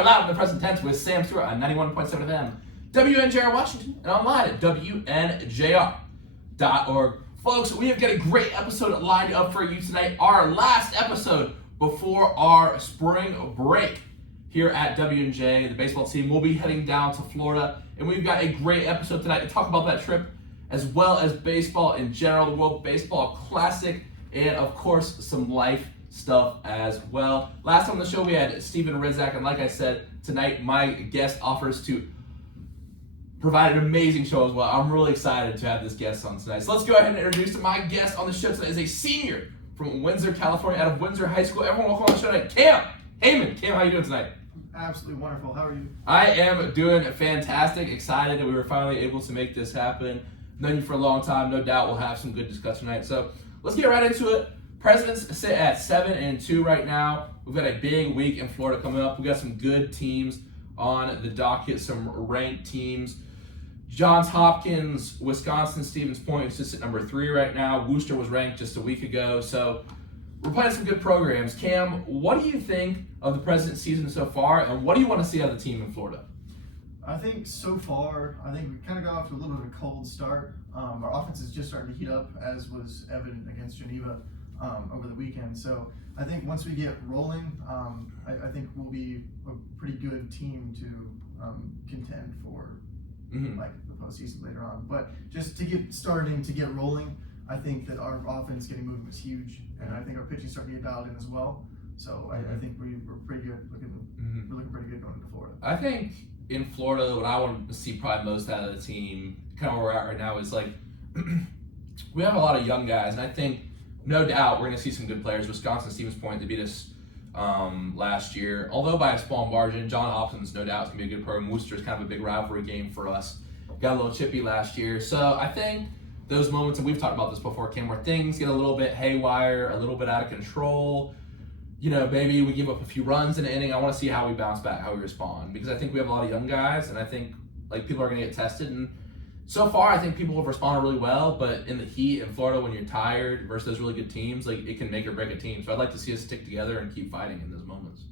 are live in the present tense with Sam Stewart on 91.7 FM, WNJR Washington, and online at WNJR.org. Folks, we have got a great episode lined up for you tonight. Our last episode before our spring break here at WNJ. The baseball team will be heading down to Florida, and we've got a great episode tonight to talk about that trip, as well as baseball in general, the World Baseball Classic, and of course, some life stuff as well. Last time on the show, we had Steven Rizak, and like I said, tonight my guest offers to provide an amazing show as well. I'm really excited to have this guest on tonight. So let's go ahead and introduce my guest on the show tonight. Is a senior from Windsor, California, out of Windsor High School. Everyone welcome on the show tonight, Cam Hayman. Cam, how are you doing tonight? Absolutely wonderful. How are you? I am doing fantastic. Excited that we were finally able to make this happen. Known you for a long time. No doubt we'll have some good discussion tonight. So let's get right into it. Presidents sit at 7-2 right now. We've got a big week in Florida coming up. We've got some good teams on the docket, some ranked teams. Johns Hopkins, Wisconsin, Stevens Point is just at number 3 right now. Worcester was ranked just a week ago. So we're playing some good programs. Cam, what do you think of the President's season so far, and what do you want to see out of the team in Florida? I think so far, we kind of got off to a little bit of a cold start. Our offense is just starting to heat up, as was evident against Geneva over the weekend. So I think once we get rolling, I think we'll be a pretty good team to contend for like the postseason later on. But just to get rolling, I think that our offense getting moving was huge, and I think our pitching starting to get dialed in as well. So I think we're pretty good we're looking pretty good going into Florida. I think in Florida, what I want to see probably most out of the team, kind of where we're at right now, is like we have a lot of young guys, and I think no doubt we're going to see some good players. Wisconsin, Stevens Point, they beat us last year, although by a small margin. John Hopkins, no doubt, is going to be a good program. Worcester is kind of a big rivalry game for us. Got a little chippy last year, so I think those moments, and we've talked about this before, Kim, where things get a little bit haywire, a little bit out of control. You know, maybe we give up a few runs in an inning. I want to see how we bounce back, how we respond, because I think we have a lot of young guys, and I think like people are going to get tested. And so far, I think people have responded really well. But in the heat in Florida, when you're tired versus those really good teams, like it can make or break a team. So I'd like to see us stick together and keep fighting in those moments.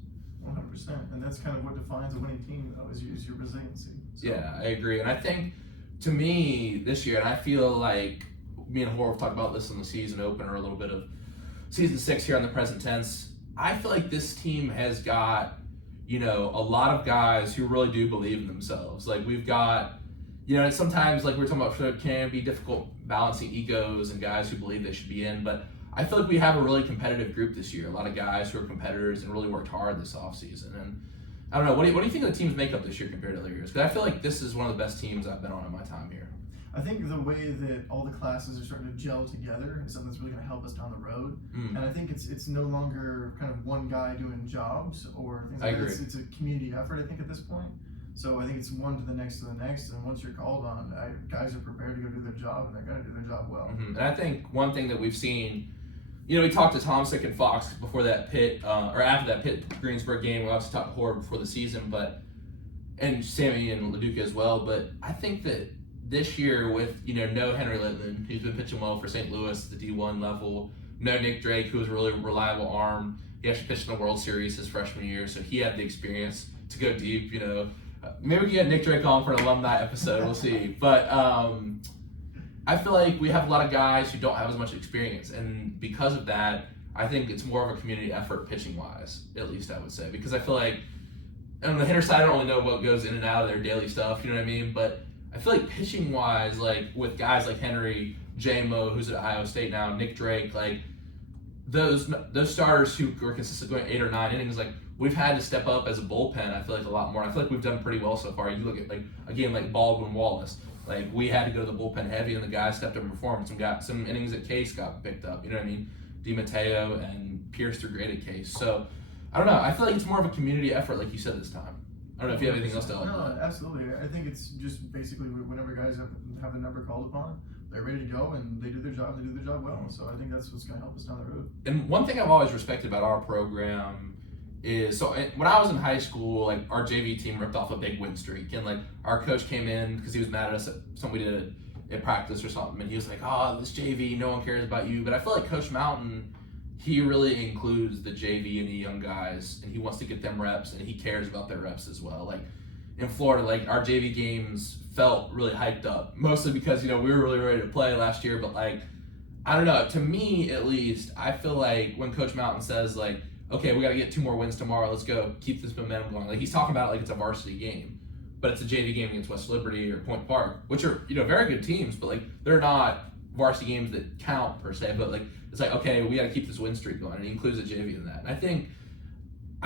100%, and that's kind of what defines a winning team, though, is your resiliency. So. Yeah, I agree, and I think to me this year, and I feel like me and Horvath talked about this in the season opener, a little bit of season 6 here on the present tense. I feel like this team has got, a lot of guys who really do believe in themselves. Like we've got, sometimes like we were talking about, it can be difficult balancing egos and guys who believe they should be in. But I feel like we have a really competitive group this year. A lot of guys who are competitors and really worked hard this offseason. And I don't know, what do you think of the team's makeup this year compared to other years? Because I feel like this is one of the best teams I've been on in my time here. I think the way that all the classes are starting to gel together is something that's really going to help us down the road. And I think it's no longer kind of one guy doing jobs or things like that. It's a community effort, I think, at this point. So I think it's one to the next, and once you're called on, guys are prepared to go do their job, and they're going to do their job well. And I think one thing that we've seen, we talked to Tomsick and Fox before that Pitt, or after that Pitt Greensburg game. We obviously talked to Horvath before the season, and Sammy and LaDuca as well. But I think that this year with, no Henry Littman, who's been pitching well for St. Louis at the D1 level, no Nick Drake, who was a really reliable arm. He actually pitched in the World Series his freshman year, so he had the experience to go deep, Maybe we can get Nick Drake on for an alumni episode, we'll see. But I feel like we have a lot of guys who don't have as much experience, and because of that, I think it's more of a community effort pitching-wise, at least I would say. Because I feel like, on the hitter side, I don't really know what goes in and out of their daily stuff, you know what I mean? But I feel like pitching-wise, like with guys like Henry, J-Mo, who's at Ohio State now, Nick Drake, like those starters who are consistently going 8 or 9 innings, like we've had to step up as a bullpen. I feel like a lot more. I feel like we've done pretty well so far. You look at like Baldwin Wallace, like we had to go to the bullpen heavy, and the guys stepped up and performed. Some innings at Case got picked up. You know what I mean? DiMatteo and Pierce threw great at Case. So I don't know. I feel like it's more of a community effort, like you said this time. I don't know if you have anything else to add. No, absolutely. I think it's just basically whenever guys have the number called upon, they're ready to go, and they do their job. They do their job well. So I think that's what's going to help us down the road. And one thing I've always respected about our program is, when I was in high school, like our JV team ripped off a big win streak, and like our coach came in because he was mad at us at something we did at practice or something, and he was like, "Oh, this JV, no one cares about you." But I feel like Coach Mountain, he really includes the JV and the young guys, and he wants to get them reps, and he cares about their reps as well. Like in Florida, like our JV games felt really hyped up, mostly because we were really ready to play last year. But like, I don't know. To me, at least, I feel like when Coach Mountain says like, okay, we got to get 2 more wins tomorrow. Let's go keep this momentum going. Like he's talking about it like it's a varsity game, but it's a JV game against West Liberty or Point Park, which are very good teams, but like they're not varsity games that count per se. But like it's like, okay, we got to keep this win streak going, and he includes the JV in that. And I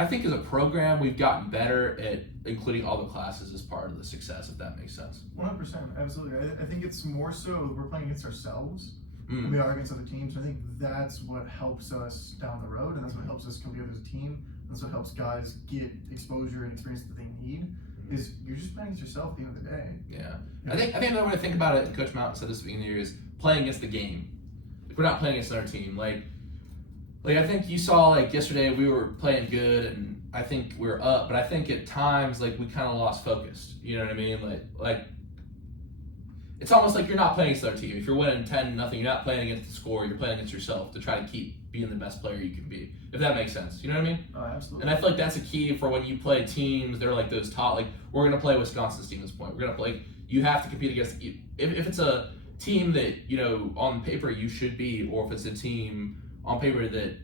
think as a program we've gotten better at including all the classes as part of the success, if that makes sense. 100%, absolutely. I think it's more so we're playing against ourselves. We are against other teams. I think that's what helps us down the road, and that's what helps us come together as a team. That's what helps guys get exposure and experience that they need. Is you're just playing against yourself at the end of the day. Yeah. I think another way to think about it, and Coach Mountain said this at the beginning of the year, is playing against the game. Like we're not playing against another team. Like I think you saw like yesterday we were playing good, and I think we were up, but I think at times like we kind of lost focus. You know what I mean? Like. It's almost like you're not playing against the other team. If you're winning 10-0, you're not playing against the score. You're playing against yourself to try to keep being the best player you can be. If that makes sense, you know what I mean? Oh, absolutely. And I feel like that's a key for when you play teams. They're like those top. Like we're gonna play Wisconsin's team at this point. We're gonna play. You have to compete against. If it's a team that on paper you should be, or if it's a team on paper that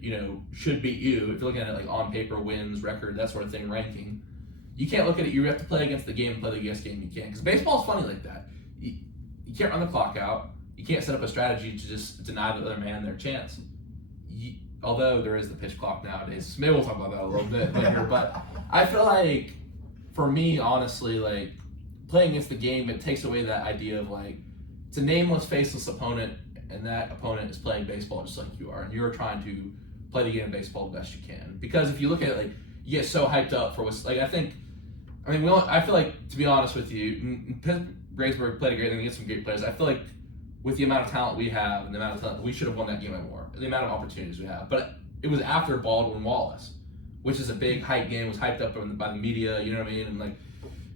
should beat you. If you're looking at it like on paper wins, record, that sort of thing, ranking. You can't look at it. You have to play against the game and play the against game you can. Because baseball's funny like that. You can't run the clock out. You can't set up a strategy to just deny the other man their chance. Although there is the pitch clock nowadays. Maybe we'll talk about that a little bit later. But I feel like, for me, honestly, like playing against the game, it takes away that idea of like, it's a nameless, faceless opponent, and that opponent is playing baseball just like you are. And you're trying to play the game of baseball the best you can. Because if you look at it, like, you get so hyped up for what's, like, I feel like, to be honest with you, Greensburg played a great thing against some great players. I feel like with the amount of talent we have and the amount of talent, we should have won that game by more. The amount of opportunities we have. But it was after Baldwin Wallace, which is a big hype game. It was hyped up by the media, you know what I mean? And like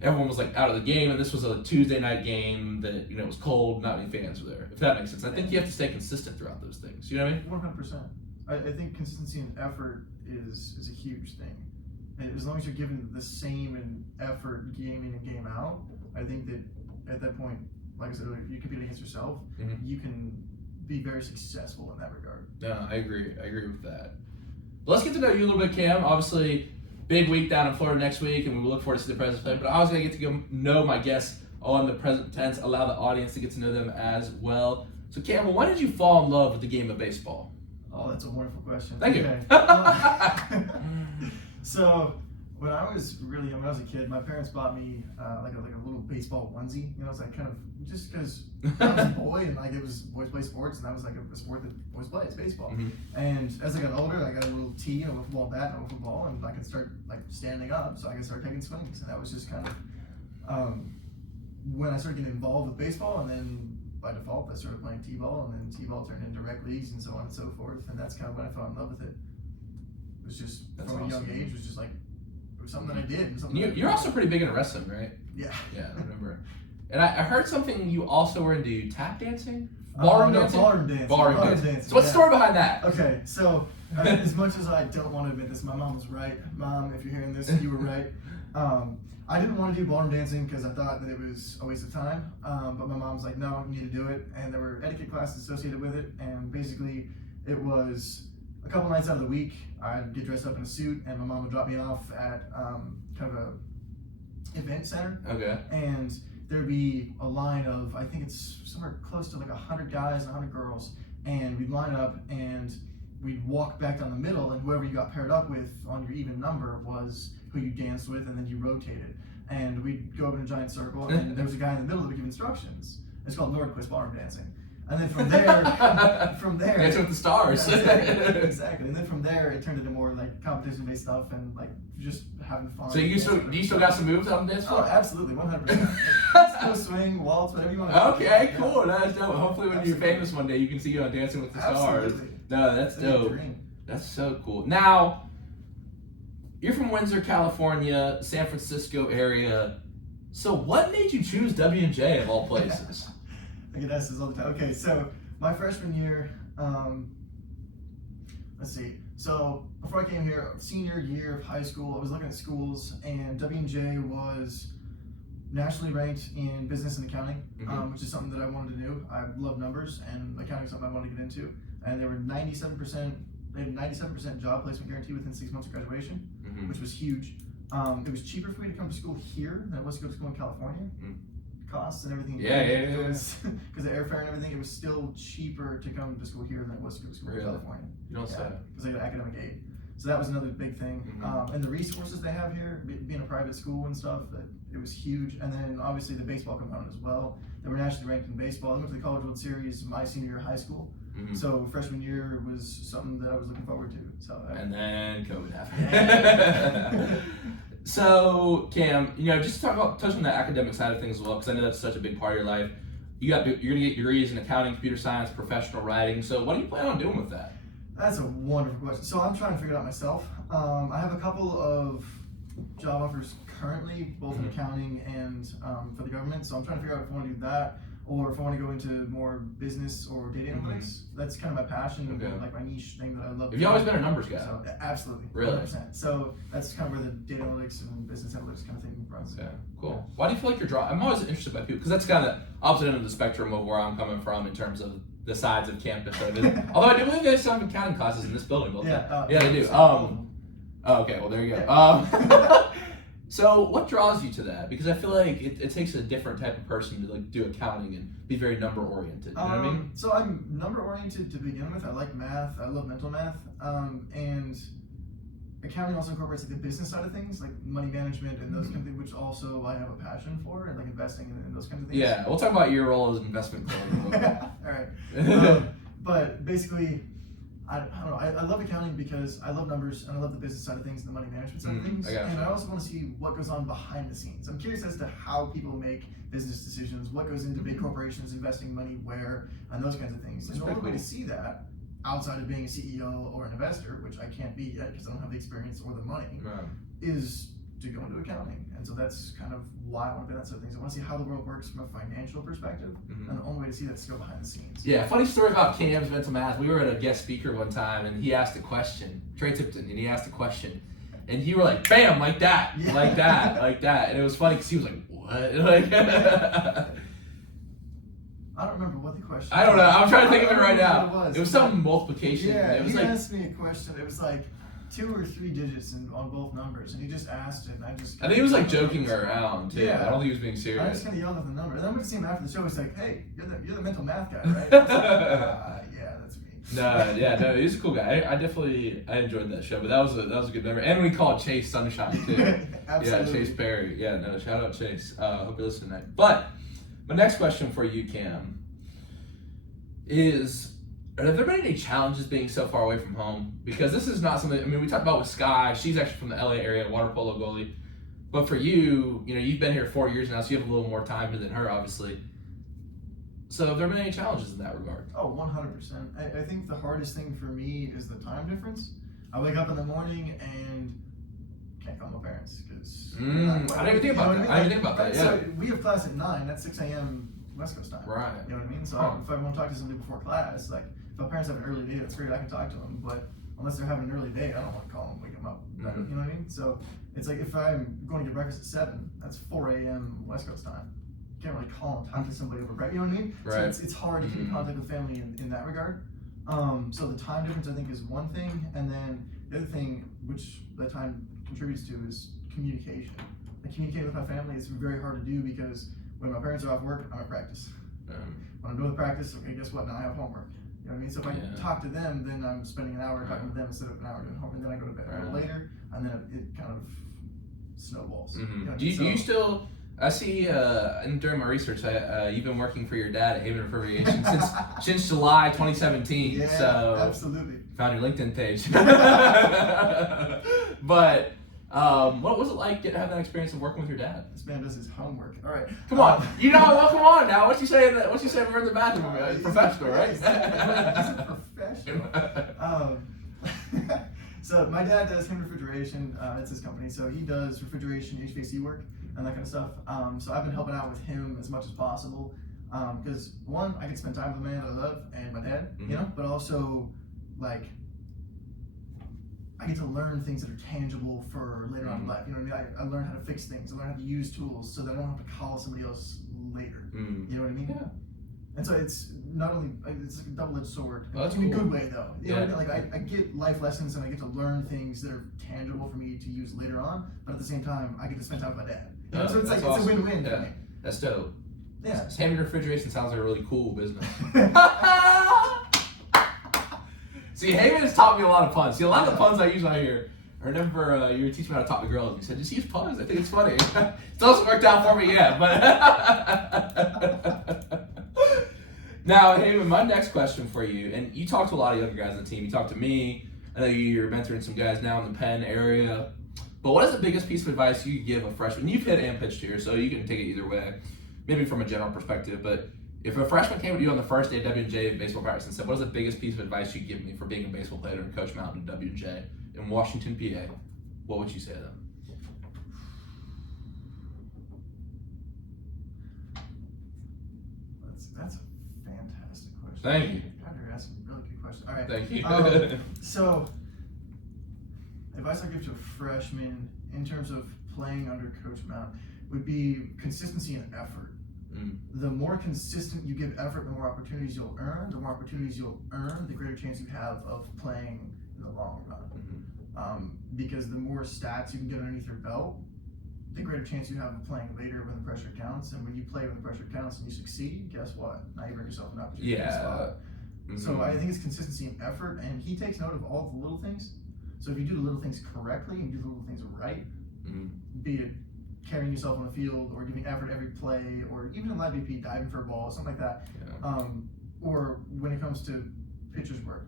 everyone was like out of the game, and this was a Tuesday night game that, it was cold, not many fans were there, if that makes sense. I think you have to stay consistent throughout those things. You know what I mean? 100%. I think consistency and effort is a huge thing. And as long as you're giving the same effort game in and game out, I think that at that point, like I said earlier, you compete against yourself, you can be very successful in that regard. Yeah, I agree with that. Well, let's get to know you a little bit, Cam. Obviously, big week down in Florida next week, and we look forward to see the Presidents play. But I was going to get to know my guests on the present tense, allow the audience to get to know them as well. So, Cam, when did you fall in love with the game of baseball? Oh, that's a wonderful question. Thank you. So, when I was really young, when I was a kid, my parents bought me like a little baseball onesie. It's like kind of just because I was a boy and like it was boys play sports, and that was like a sport that boys play. It's baseball. And as I got older, I got a little tee and a football bat and a football, and I could start like standing up, so I could start taking swings, and that was just kind of when I started getting involved with baseball, and then by default I started playing t-ball, and then t-ball turned into rec leagues and so on and so forth, and that's kind of when I fell in love with it. It was just from a young age. It was just like something that I did. You're also pretty big into wrestling, right? Yeah. Yeah, I remember. And I heard something you also were into tap dancing? Ballroom dancing. Ballroom dancing. So what's the story behind that? Okay, so as much as I don't want to admit this, my mom was right. Mom, if you're hearing this, you were right. I didn't want to do ballroom dancing because I thought that it was a waste of time. But my mom's like, no, you need to do it. And there were etiquette classes associated with it. And basically, it was a couple nights out of the week, I'd get dressed up in a suit, and my mom would drop me off at kind of a event center. Okay. And there'd be a line of, I think it's somewhere close to like 100 guys and 100 girls, and we'd line up and we'd walk back down the middle, and whoever you got paired up with on your even number was who you danced with, and then you rotated. And we'd go up in a giant circle, and there was a guy in the middle that would give instructions. It's called Nordquist ballroom dancing. And then from there, Dancing with the Stars. Yeah, exactly. And then from there, it turned into more like competition-based stuff and like just having fun. So do you still got some moves on the dance floor? Oh, absolutely, 100%. Still swing, waltz, whatever you want to do. Okay, cool. That's dope. Hopefully, when you're famous one day, you can see you on Dancing with the Stars. No, that's dope. That's so cool. Now, you're from Windsor, California, San Francisco area. So what made you choose W&J of all places? I get asked this all the time. Okay, so my freshman year, let's see. So before I came here, senior year of high school, I was looking at schools, and W&J was nationally ranked in business and accounting, which is something that I wanted to do. I love numbers, and accounting is something I wanted to get into. And they were 97%. They had 97% job placement guarantee within 6 months of graduation, which was huge. It was cheaper for me to come to school here than it was to go to school in California. Costs and everything. Yeah. Because the airfare and everything, it was still cheaper to come to school here than it was to go to school in California. You don't say. Because I got academic aid. So that was another big thing. And the resources they have here, being a private school and stuff, it was huge. And then obviously the baseball component as well. They were nationally ranked in baseball. They went to the College World Series my senior year of high school. So freshman year was something that I was looking forward to. So and then COVID happened. So Cam, just touch on the academic side of things as well, because I know that's such a big part of your life. You're gonna get degrees in accounting, computer science, professional writing. So what do you plan on doing with that? That's a wonderful question. So I'm trying to figure it out myself. I have a couple of job offers currently, both in accounting and for the government. So I'm trying to figure out if I want to do that, or if I want to go into more business or data analytics. That's kind of my passion, like my niche thing that I love. Have you always been a numbers guy? So, absolutely. Really? 100%. So that's kind of where the data analytics and business analytics kind of thing runs. Okay, cool. Why do you feel like you're drawing? I'm always interested by people, because that's kind of opposite end of the spectrum of where I'm coming from in terms of the sides of campus. Although I do believe they still have accounting classes in this building. Yeah, they do. Oh, okay, well there you go. So what draws you to that? Because I feel like it takes a different type of person to like do accounting and be very number oriented. You know what I mean? So I'm number oriented to begin with. I like math. I love mental math. And accounting also incorporates like the business side of things, like money management and those kind of things, which also I have a passion for, and like investing in those kinds of things. Yeah, we'll talk about your role as investment coach. All right. But basically, I don't know. I love accounting because I love numbers and I love the business side of things and the money management side of things. And I also want to see what goes on behind the scenes. I'm curious as to how people make business decisions, what goes into big corporations investing money where, and those kinds of things. And the only way to see that outside of being a CEO or an investor, which I can't be yet because I don't have the experience or the money, is to go into accounting. And so that's kind of why I want to do that sort of things. I want to see how the world works from a financial perspective, and the only way to see that is to go behind the scenes. Yeah, funny story about Cam's mental math. We were at a guest speaker one time, and he asked a question, Trey Tipton, and he asked a question, and you were like, bam, like that, like that, like that. And it was funny because he was like, what? Like, I don't remember what the question was. I don't know. I'm trying to think of it right now. It was some multiplication. Yeah, it was he like, asked me a question. It was like 2 or 3 digits on both numbers, and he just asked it, and I just... I think he was like joking around, too. Yeah. I don't think he was being serious. I just kind of yelled at the number. And then I went to see him after the show. He's like, hey, you're the mental math guy, right? I was like, yeah, that's me. No, he's a cool guy. I enjoyed that show, but that was a good number. And we called Chase Sunshine, too. Absolutely. Yeah, Chase Perry. Yeah, no, shout out Chase. Hope you're listening tonight. But my next question for you, Cam, is... have there been any challenges being so far away from home? Because this is not something, I mean, we talked about with Sky. She's actually from the LA area, water polo goalie. But for you, you've been here 4 years now, so you have a little more time than her, obviously. So have there been any challenges in that regard? Oh, 100%. I think the hardest thing for me is the time difference. I wake up in the morning and can't call my parents because... I didn't even think about that. I didn't think about that, yeah. So we have class at 9, that's 6 a.m. West Coast time. Right. You know what I mean? So if I want to talk to somebody before class, like if my parents have an early day, that's great, I can talk to them. But unless they're having an early day, I don't want to call them, wake them up. You know what I mean? So it's like if I'm going to get breakfast at 7, that's 4 a.m. West Coast time. You can't really call and talk to somebody over breakfast. You know what I mean? Right. So it's hard to keep in contact with family in that regard. So the time difference, I think, is one thing. And then the other thing, which that time contributes to, is communication. Like communicating with my family is very hard to do because when my parents are off work, I'm at practice. When I'm doing the practice, okay, guess what? Now I have homework. You know what I mean? So if I talk to them, then I'm spending an hour talking to them instead of an hour doing homework, and then I go to bed a little later, and then it kind of snowballs. You know, do you still? I see, and during my research, you've been working for your dad at Hayman Refrigeration since July 2017. Yeah, so absolutely. Found your LinkedIn page. But what was it like having that experience of working with your dad? This man does his homework. All right, come on. Well, come on now. What you say? What you say? We're in the bathroom. Professional, right? He's a professional. So my dad does Hayman Refrigeration. It's his company. So he does refrigeration, HVAC work, and that kind of stuff. So I've been helping out with him as much as possible. Because one, I can spend time with the man that I love and my dad, but also like I get to learn things that are tangible for later on in life. You know what I mean? I learn how to fix things. I learn how to use tools so that I don't have to call somebody else later. You know what I mean? Yeah. And so it's not only, it's like a double-edged sword. Oh, that's in a cool. good way, though. You know what I mean? Yeah. Like, I get life lessons and I get to learn things that are tangible for me to use later on, but at the same time, I get to spend time with my dad. You know? So it's like, That's it's a awesome. win-win for me. That's dope. Yeah. Hammy refrigeration sounds like a really cool business. See, Hayman has taught me a lot of puns. See, a lot of the puns I use out here. I remember you were teaching me how to talk to girls. You said, just use puns. I think it's funny. It hasn't worked out for me yet, but. Now, Hayman, my next question for you, and you talk to a lot of younger guys on the team. You talk to me. I know you're mentoring some guys now in the Penn area. But what is the biggest piece of advice you could give a freshman? You've hit and pitched here, so you can take it either way. Maybe from a general perspective, but if a freshman came to you on the first day of W&J baseball practice and said, what is the biggest piece of advice you'd give me for being a baseball player and Coach Mountain at W&J in Washington, PA, what would you say to them? That's a fantastic question. Thank you. God, you're asking really good questions. All right. Thank you. So, advice I give to a freshman in terms of playing under Coach Mount would be consistency and effort. The more consistent you give effort, the more opportunities you'll earn. The more opportunities you'll earn, the greater chance you have of playing in the long run. Because the more stats you can get underneath your belt, the greater chance you have of playing later when the pressure counts. And when you play when the pressure counts and you succeed, guess what? Now you bring yourself an opportunity. So I think it's consistency and effort, and he takes note of all the little things. So if you do the little things correctly and do the little things right, be it carrying yourself on the field or giving effort every play, or even in live BP, diving for a ball, something like that. Or when it comes to pitcher's work,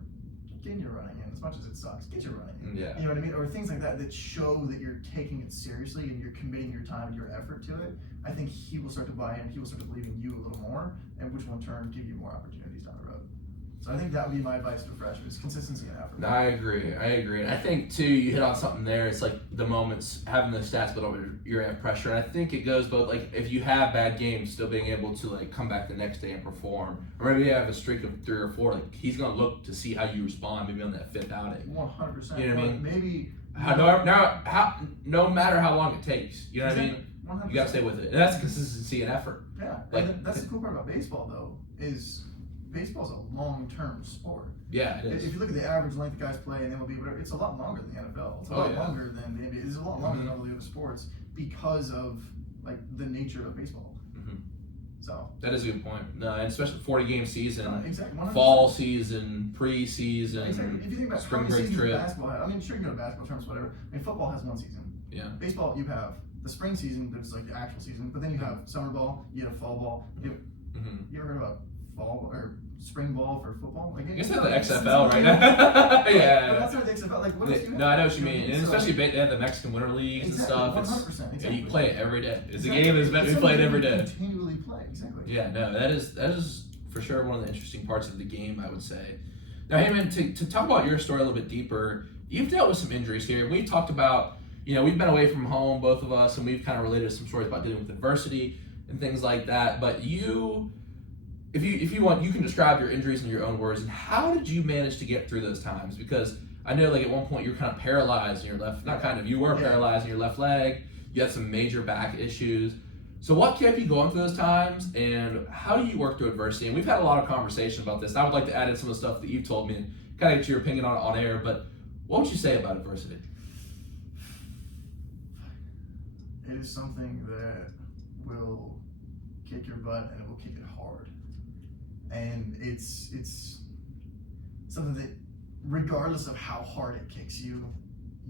getting your running in, as much as it sucks, get your running in. You know what I mean? Or things like that that show that you're taking it seriously and you're committing your time and your effort to it. I think he will start to buy in, he will start to believe in you a little more, and which will in turn give you more opportunities down the road. So I think that would be my advice to freshmen, is consistency and effort. No, I agree. And I think, too, you hit on something there. It's like the moments, having the stats build over your pressure. And I think it goes both, like, if you have bad games, still being able to, like, come back the next day and perform. Or maybe you have a streak of 3 or 4. Like, he's going to look to see how you respond maybe on that 5th outing. 100%. You know what I mean? Maybe. No matter how long it takes. You know what I mean? 100%. You got to stay with it. And that's consistency and effort. Yeah. Like, that's the cool part about baseball, though, is baseball's a long-term sport. Yeah, it is. If you look at the average length guys play in MLB, whatever, it's a lot longer than the NFL. It's a lot longer than the NBA. It's a lot longer than all the other sports because of like the nature of baseball. So that is a good point. No, and especially 40-game season, exactly. fall season, preseason, exactly. If you think about spring how many break seasons trip. Basketball have, I mean, sure you can go to basketball terms, whatever. I mean, football has one season. Yeah. Baseball, you have the spring season, that's like the actual season, but then you have summer ball, you have fall ball. You ever heard about fall or spring ball for football? Like, I guess that's the XFL right now. Yeah. But that's not the XFL. Like, what else do you have? No, I know what you mean. And especially they have the Mexican Winter Leagues and stuff. 100%. Exactly. You play it every day. It's a game that's meant to be played every day. Continually play. Exactly. Yeah, no, that is for sure one of the interesting parts of the game, I would say. Now, Hayman, to talk about your story a little bit deeper, you've dealt with some injuries here. We've talked about, we've been away from home, both of us, and we've kind of related some stories about dealing with adversity and things like that. But if you want, you can describe your injuries in your own words. And how did you manage to get through those times? Because I know, like, at one point you were kind of paralyzed in your left, you were paralyzed in your left leg. You had some major back issues. So what kept you going through those times, and how do you work through adversity? And we've had a lot of conversation about this. I would like to add in some of the stuff that you've told me and kind of get your opinion on air. But what would you say about adversity? It is something that will kick your butt, and it will kick it hard. And it's something that, regardless of how hard it kicks you,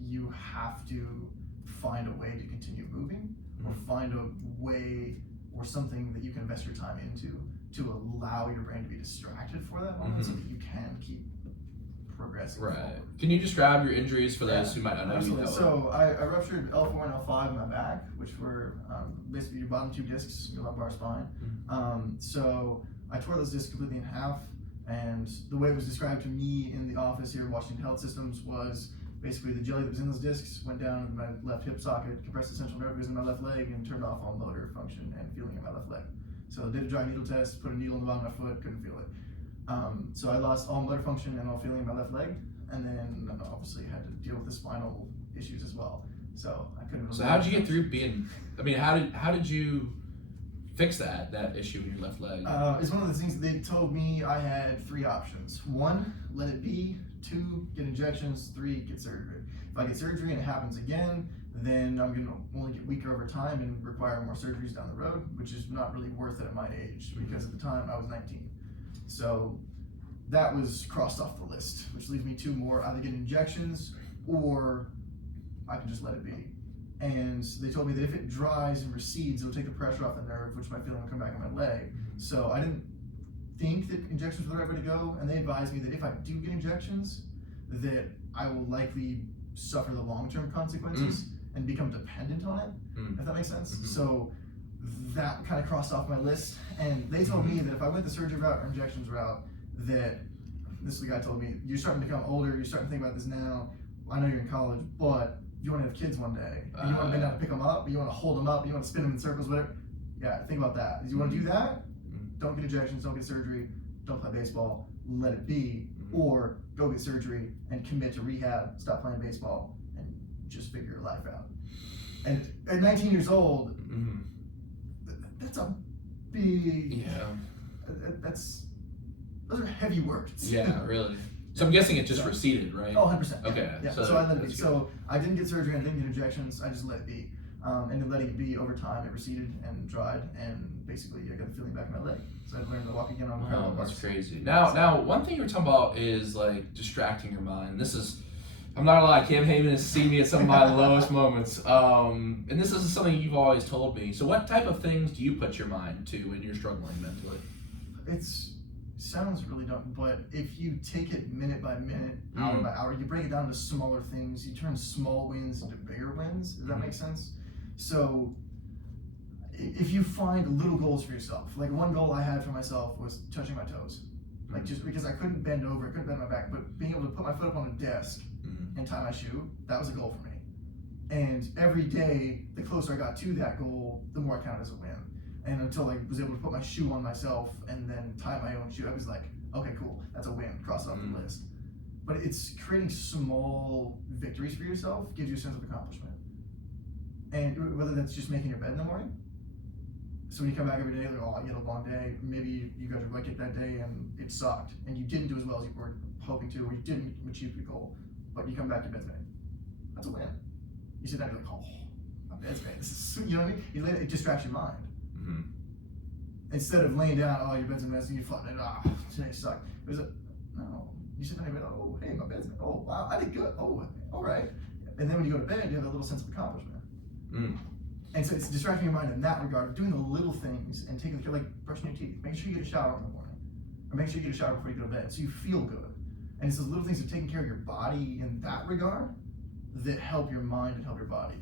you have to find a way to continue moving, or find a way or something that you can invest your time into to allow your brain to be distracted for that moment, so that you can keep progressing forward. Can you describe your injuries for those who might not know? Absolutely. So I ruptured L4 and L5 in my back, which were basically your bottom 2 discs, your lumbar spine. So I tore those discs completely in half, and the way it was described to me in the office here at Washington Health Systems was basically the jelly that was in those discs went down in my left hip socket, compressed the central nerves in my left leg, and turned off all motor function and feeling in my left leg. So I did a dry needle test, put a needle in the bottom of my foot, couldn't feel it. So I lost all motor function and all feeling in my left leg. and then obviously had to deal with the spinal issues as well. So I couldn't. So how did you get through being? I mean, how did you fix that issue in your left leg? It's one of those things they told me I had 3 options. 1, let it be. 2, get injections. 3, get surgery. If I get surgery and it happens again, then I'm going to only get weaker over time and require more surgeries down the road, which is not really worth it at my age, because at the time I was 19. So that was crossed off the list, which leaves me 2 more: either get injections or I can just let it be. And they told me that if it dries and recedes, it'll take the pressure off the nerve, which my feeling will come back on my leg. So I didn't think that injections were the right way to go, and they advised me that if I do get injections, that I will likely suffer the long-term consequences and become dependent on it, if that makes sense. So that kind of crossed off my list, and they told me that if I went the surgery route or injections route, that this is the guy told me, you're starting to become older, you're starting to think about this now, I know you're in college, but you want to have kids one day, and you want to bend down to pick them up, you want to hold them up, you want to spin them in circles, whatever. Yeah, think about that. If you want to do that, don't get injections, don't get surgery, don't play baseball, let it be, or go get surgery and commit to rehab, stop playing baseball, and just figure your life out. And at 19 years old, that's a big, those are heavy words. Yeah, really. So I'm guessing it just receded, right? Oh, 100%. Okay. Yeah. So I let it be. So I didn't get surgery, I didn't get injections, I just let it be. And then letting it be over time, it receded and dried, and basically I got the feeling back in my leg. So I learned to walk again on parallel bars. That's crazy. Now, one thing you were talking about is like distracting your mind. This is, I'm not gonna lie, Cam Hayman has seen me at some of my lowest moments. And this is something you've always told me. So what type of things do you put your mind to when you're struggling mentally? Sounds really dumb, but if you take it minute by minute, hour by hour, you break it down to smaller things, you turn small wins into bigger wins. Does that make sense? So if you find little goals for yourself, like one goal I had for myself was touching my toes. Like just because I couldn't bend over, I couldn't bend my back, but being able to put my foot up on a desk and tie my shoe, that was a goal for me. And every day, the closer I got to that goal, the more I counted as a win. And until I was able to put my shoe on myself and then tie my own shoe, I was like, okay, cool, that's a win, cross it off the list. But it's creating small victories for yourself gives you a sense of accomplishment. And whether that's just making your bed in the morning, so when you come back every day, like, oh, you had a long day, maybe you got your bucket that day and it sucked, and you didn't do as well as you were hoping to, or you didn't achieve your goal, but you come back, your bed's made. That's a win. You sit down and you're like, oh, my bed's made. You know what I mean? It distracts your mind. Instead of laying down, oh, your bed's a mess, and you flatten it, today sucked. No, you sit down and go, oh, hey, my bed's made. Oh, wow, I did good. Oh, all right. And then when you go to bed, you have a little sense of accomplishment. And so it's distracting your mind in that regard, doing the little things and taking care, like brushing your teeth. Make sure you get a shower in the morning, or make sure you get a shower before you go to bed, so you feel good. And it's those little things of taking care of your body in that regard that help your mind and help your body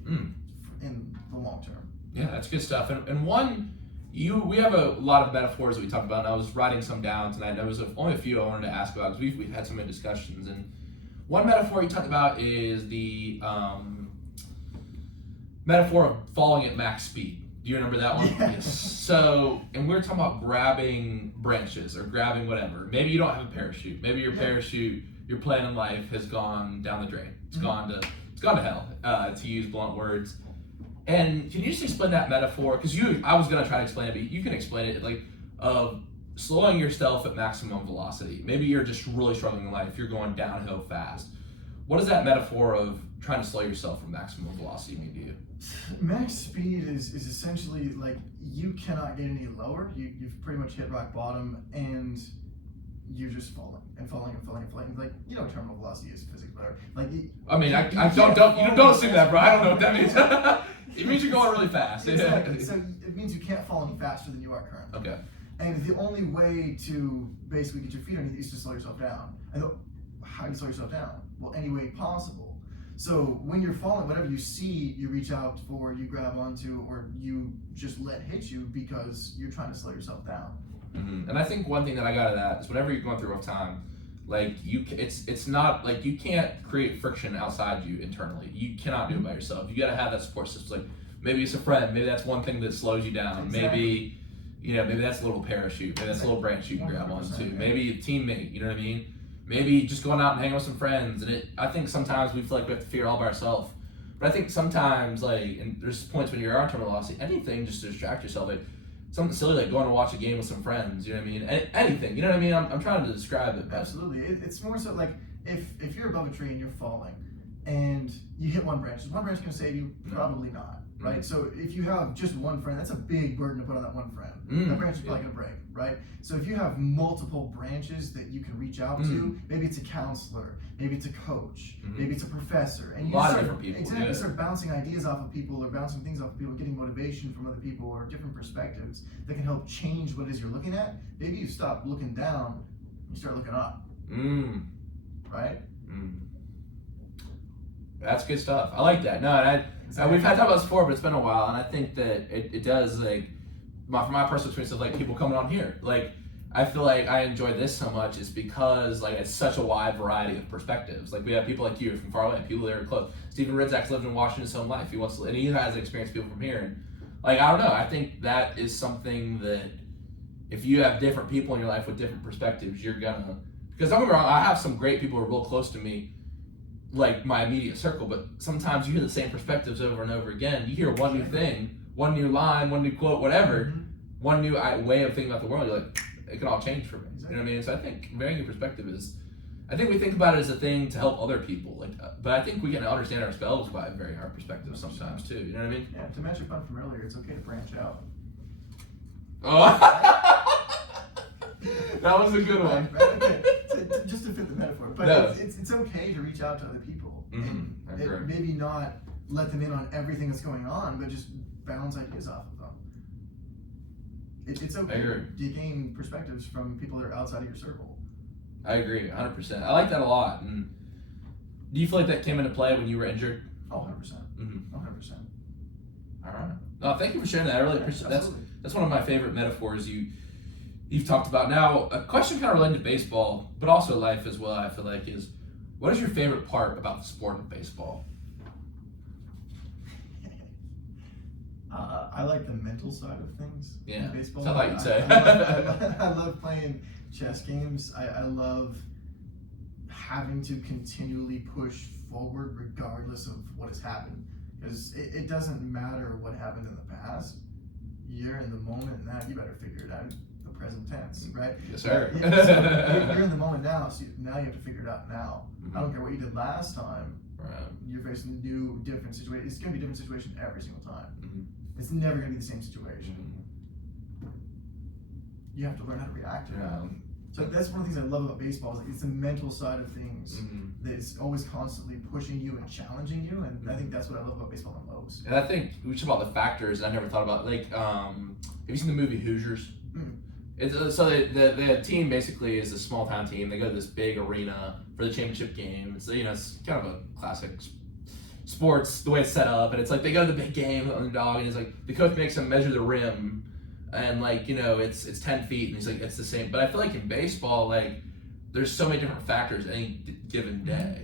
in the long term. Yeah, that's good stuff. And one, we have a lot of metaphors that we talk about, and I was writing some down tonight. There was only a few I wanted to ask about, because we've had some good discussions. And one metaphor you talked about is the metaphor of falling at max speed. Do you remember that one? Yeah. Yes. So, and we were talking about grabbing branches or grabbing whatever. Maybe you don't have a parachute. Maybe your parachute, your plan in life has gone down the drain. It's gone to hell, to use blunt words. And can you just explain that metaphor? Because I was gonna try to explain it, but you can explain it, like of slowing yourself at maximum velocity. Maybe you're just really struggling in life. You're going downhill fast. What does that metaphor of trying to slow yourself from maximum velocity mean to you? Max speed is essentially like you cannot get any lower. You've pretty much hit rock bottom, and you're just falling and falling and falling and falling. Like, you know, terminal velocity is physics, whatever. Like, I mean, I don't assume that, bro. I don't know what that means. It means you're going really fast. Exactly. So it means you can't fall any faster than you are currently. Okay. And the only way to basically get your feet underneath is to slow yourself down. And how do you slow yourself down? Well, any way possible. So when you're falling, whatever you see, you reach out for, you grab onto, or you just let hit you because you're trying to slow yourself down. And I think one thing that I got out of that is whenever you're going through a rough time, like it's not like you can't create friction outside you internally. You cannot do it by yourself. You got to have that support system. Like maybe it's a friend. Maybe that's one thing that slows you down. Maybe maybe that's a little parachute. Maybe that's a little branch you can grab onto. Maybe a teammate. You know what I mean? maybe just going out and hanging with some friends. And I think sometimes we feel like we have to figure it all by ourselves. But I think sometimes, like, and there's points when you're on terminal velocity, anything just to distract yourself, like something silly like going to watch a game with some friends, you know what I mean? Anything, you know what I mean? I'm trying to describe it. But. Absolutely. It's more so like if you're above a tree and you're falling and you hit one branch, is one branch going to save you? Probably not, right? So if you have just one friend, that's a big burden to put on that one friend. That branch is probably going to break, right? So if you have multiple branches that you can reach out to, maybe it's a counselor, maybe it's a coach, maybe it's a professor, and you a lot start, of different people. Exactly, start bouncing ideas off of people or bouncing things off of people, getting motivation from other people or different perspectives that can help change what it is you're looking at. Maybe you stop looking down, you start looking up. Right? That's good stuff. I like that. No, we've had talk about this before, but it's been a while, and I think that it does, like, from my personal experience of like people coming on here, like I feel like I enjoy this so much is because like it's such a wide variety of perspectives. Like we have people like you from far away, people that are close. Stephen Ridzak's lived in Washington his whole life. And he has experienced people from here. And like I don't know, I think that is something that if you have different people in your life with different perspectives, you're gonna. Because don't get me wrong, I have some great people who are real close to me, like my immediate circle, but sometimes you hear the same perspectives over and over again. You hear one new thing, one new line, one new quote, whatever, one new way of thinking about the world. You're like, it can all change for me. Exactly. You know what I mean? So I think varying your perspective is, I think we think about it as a thing to help other people. Like, but I think we can understand ourselves by varying our perspectives sometimes too. You know what I mean? Yeah. To match your point from earlier, it's okay to branch out. Oh. That was a good one. Right? Okay. Just to fit the metaphor, but no. it's okay to reach out to other people and maybe not let them in on everything that's going on, but just bounce ideas off of them. It's okay to gain perspectives from people that are outside of your circle. I agree, 100%. I like that a lot. And do you feel like that came into play when you were injured? Oh, 100%. 100%. All right. No, thank you for sharing that. I really appreciate that. That's one of my favorite metaphors you've talked about. Now, a question kind of related to baseball, but also life as well, I feel like, is what is your favorite part about the sport of baseball? I like the mental side of things in baseball. Sounds like you'd say. I love playing chess games. I love having to continually push forward regardless of what has happened. Because it doesn't matter what happened in the past. You're in the moment now. You better figure it out. The present tense, right? Yes, sir. So you're in the moment now, so now you have to figure it out now. I don't care what you did last time. Right. You're facing a new, different situation. It's going to be a different situation every single time. It's never going to be the same situation. You have to learn how to react to that. So that's one of the things I love about baseball. Is it's the mental side of things that is always constantly pushing you and challenging you, and I think that's what I love about baseball the most. And I think we talk about the factors I never thought about. Like, have you seen the movie Hoosiers? It's so the team basically is a small town team. They go to this big arena for the championship game. It's it's kind of a classic sports the way it's set up, and it's like they go to the big game underdog, and it's like the coach makes them measure the rim. And it's 10 feet, and he's like, it's the same. But I feel like in baseball, like there's so many different factors any given day,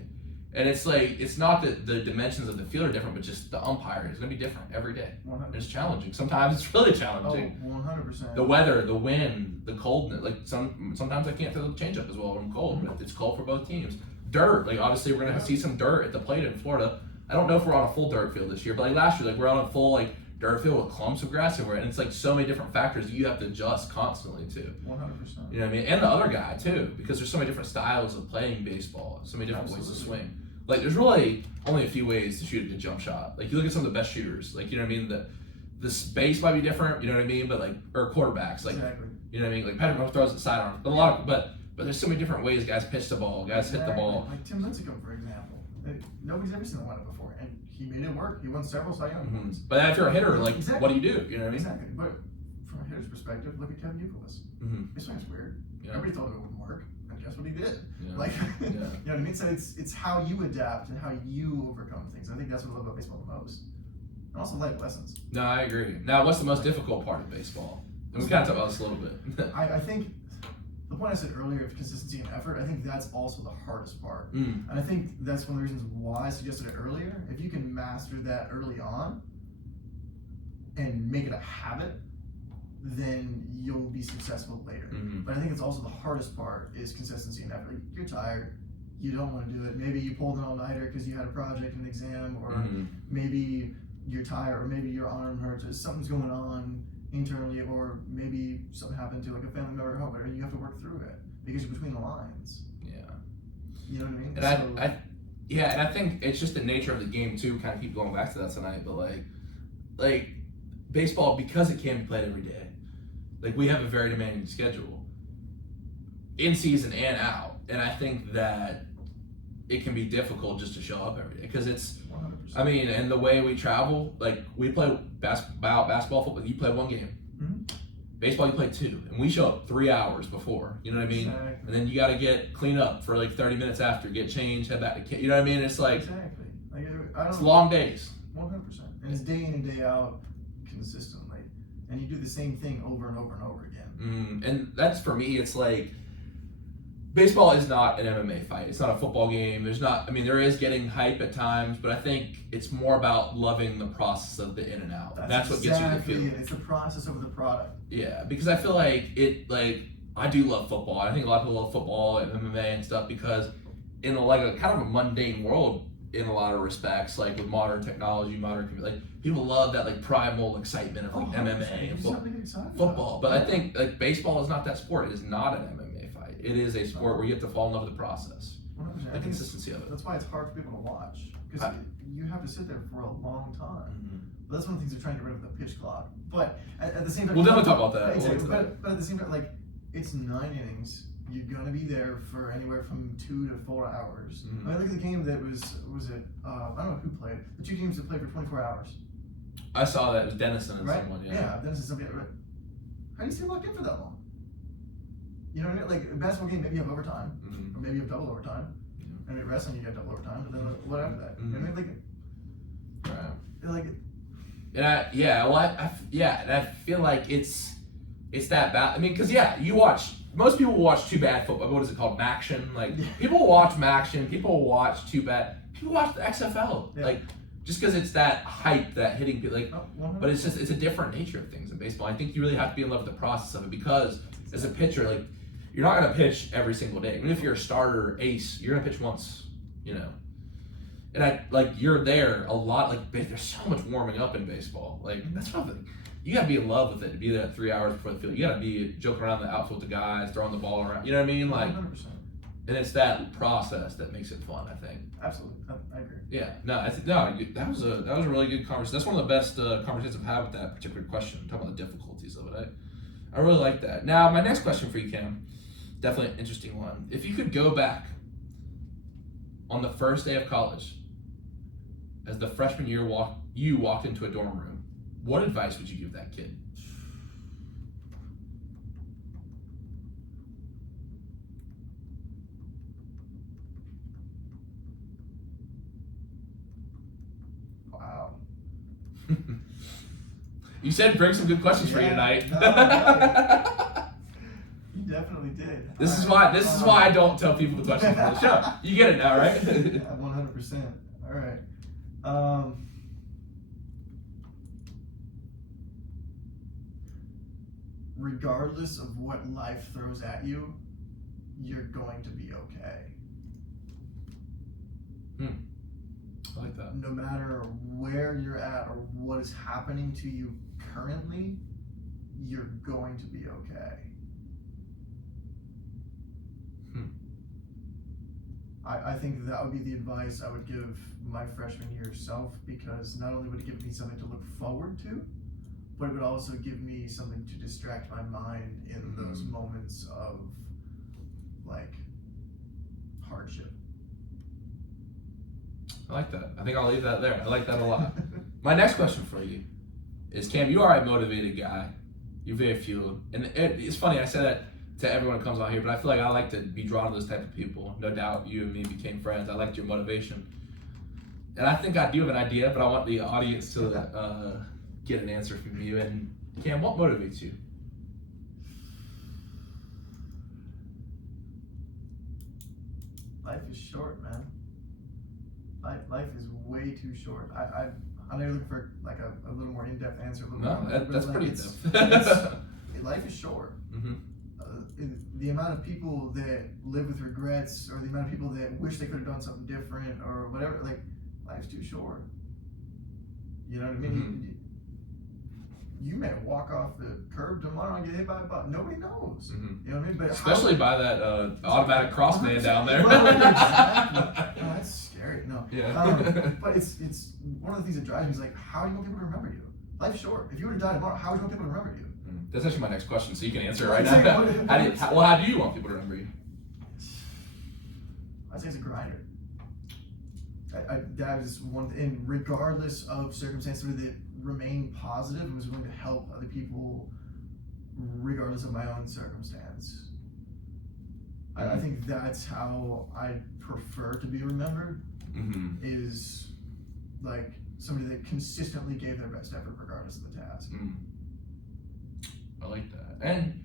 and it's like it's not that the dimensions of the field are different, but just the umpire is going to be different every day. 100%. It's challenging. Sometimes it's really challenging. Oh, 100%. The weather, the wind, the coldness. Like sometimes I can't throw the changeup as well when I'm cold. But it's cold for both teams. Dirt. Like obviously we're gonna see some dirt at the plate in Florida. I don't know if we're on a full dirt field this year, but like last year, like we're on a full dirt field with clumps of grass everywhere, and it's like so many different factors that you have to adjust constantly to. 100%. You know what I mean? And the other guy too, because there's so many different styles of playing baseball, so many different ways to swing. Like there's really only a few ways to shoot a good jump shot. Like you look at some of the best shooters, like you know what I mean. The space might be different, you know what I mean, but or quarterbacks, like exactly. You know what I mean. Like Patrick Mahomes throws it sidearm, but there's so many different ways guys pitch the ball, guys hit the ball. Like Tim Lincecum, for example. Nobody's ever seen the lineup before, and he made it work. He won several Cy Young awards. But if you're a hitter, like what do you do? You know what I mean? Exactly. But from a hitter's perspective, look at Kevin Youkilis. His swing's weird. Yeah. Nobody thought it wouldn't work, and guess what he did? Yeah. You know what I mean? So it's how you adapt and how you overcome things. I think that's what I love about baseball the most. And also life lessons. No, I agree. Now, what's the most difficult part of baseball? And we kind of talked about this a little bit. I think the point I said earlier of consistency and effort, I think that's also the hardest part. And I think that's one of the reasons why I suggested it earlier. If you can master that early on and make it a habit, then you'll be successful later. But I think it's also the hardest part is consistency and effort. Like, you're tired, you don't want to do it. Maybe you pulled an all-nighter because you had a project, an exam, or maybe you're tired, or maybe your arm hurts, or something's going on internally, or maybe something happened to like a family member at home, and you have to work through it because you're between the lines. Yeah. You know what I mean? And and I think it's just the nature of the game too. Kind of keep going back to that tonight, but like baseball, because it can't be played every day. Like, we have a very demanding schedule, in season and out, and I think that it can be difficult just to show up every day because it's. 100%. I mean, and the way we travel, like, we play basketball, football. You play one game. Baseball, you play two, and we show up 3 hours before. You know what I mean? Exactly. And then you got to get clean up for like 30 minutes after, get changed, head back to. You know what I mean? It's like exactly. Like, it's long days. 100%, and it's day in and day out, consistently, and you do the same thing over and over and over again. And that's, for me, it's like. Baseball is not an MMA fight. It's not a football game. There's not. I mean, there is getting hype at times, but I think it's more about loving the process of the in and out. That's what gets you the feeling. It's the process over the product. Yeah, because I feel like I do love football. I think a lot of people love football and MMA and stuff because in a kind of a mundane world in a lot of respects, like with modern technology, people love that like primal excitement of like MMA and football. But I think like baseball is not that sport. It is not an MMA. It is a sport where you have to fall in love with the process, 100%. the consistency of it. That's why it's hard for people to watch, because you have to sit there for a long time. But that's one of the things they're trying to get rid of, the pitch clock. But at the same time, we'll definitely talk about that. Exactly. But at the same time, like, it's 9 innings. You're gonna be there for anywhere from 2 to 4 hours. I mean, look at the game that was it? I don't know who played. The two teams that played for 24 hours. I saw that. It was Dennison and right? someone. Yeah, Dennison somebody. Right? How do you stay locked in for that long? You know what I mean? Like a basketball game, maybe you have overtime, or maybe you have double overtime. I mean, wrestling, you get double overtime, but then what after that? You know what I mean? Like, and I feel like it's that bad. I mean, because most people watch too bad football. What is it called? Maction. Like people watch Maction. People watch too bad. People watch the XFL. Yeah. Like just because it's that hype, that hitting people. Like, but it's a different nature of things in baseball. I think you really have to be in love with the process of it because as a pitcher, like. You're not going to pitch every single day. Even if you're a starter ace, you're going to pitch once, you know. And you're there a lot. Like, there's so much warming up in baseball. Like, that's something. You got to be in love with it to be there 3 hours before the field. You got to be joking around the outfield with the guys, throwing the ball around. You know what I mean? Like, 100%. And it's that process that makes it fun, I think. Absolutely. I agree. Yeah. That was a really good conversation. That's one of the best conversations I've had with that particular question. Talking about the difficulties of it. I really like that. Now, my next question for you, Cam. Definitely an interesting one. If you could go back on the first day of college, as the freshman year you walked into a dorm room, what advice would you give that kid? Wow. You said bring some good questions for you tonight. You definitely did. This is why I don't tell people the questions for the show. You get it now, right? 100%. All right. Regardless of what life throws at you, you're going to be okay. I like that. No matter where you're at or what is happening to you currently, you're going to be okay. I think that would be the advice I would give my freshman year self, because not only would it give me something to look forward to, but it would also give me something to distract my mind in those moments of like hardship. I like that. I think I'll leave that there. I like that a lot. My next question for you is, Cam, you are a motivated guy. You're very fueled. And it's funny, I say that to everyone who comes on here, but I feel like I like to be drawn to those type of people. No doubt you and me became friends. I liked your motivation. And I think I do have an idea, but I want the audience to get an answer from you. And Cam, what motivates you? Life is short, man. Life is way too short. I'm looking for like a little more in-depth answer. No, that's pretty in-depth. life is short. Mm-hmm. The amount of people that live with regrets, or the amount of people that wish they could have done something different, or whatever, like, life's too short. You know what I mean? Mm-hmm. You may walk off the curb tomorrow and get hit by a bus. Nobody knows. Mm-hmm. You know what I mean? But especially by that automatic cross man down there. Well, exactly. No, that's scary. No. Yeah. But it's one of the things that drives me is like, how do you want people to remember you? Life's short. If you were to die tomorrow, how would you want people to remember you? That's actually my next question, so you can answer it right now. How do you want people to remember you? I'd say it's a grinder. That is one thing, regardless of circumstances, that remained positive and was willing to help other people regardless of my own circumstance. I think that's how I prefer to be remembered, is like somebody that consistently gave their best effort regardless of the task. I like that. And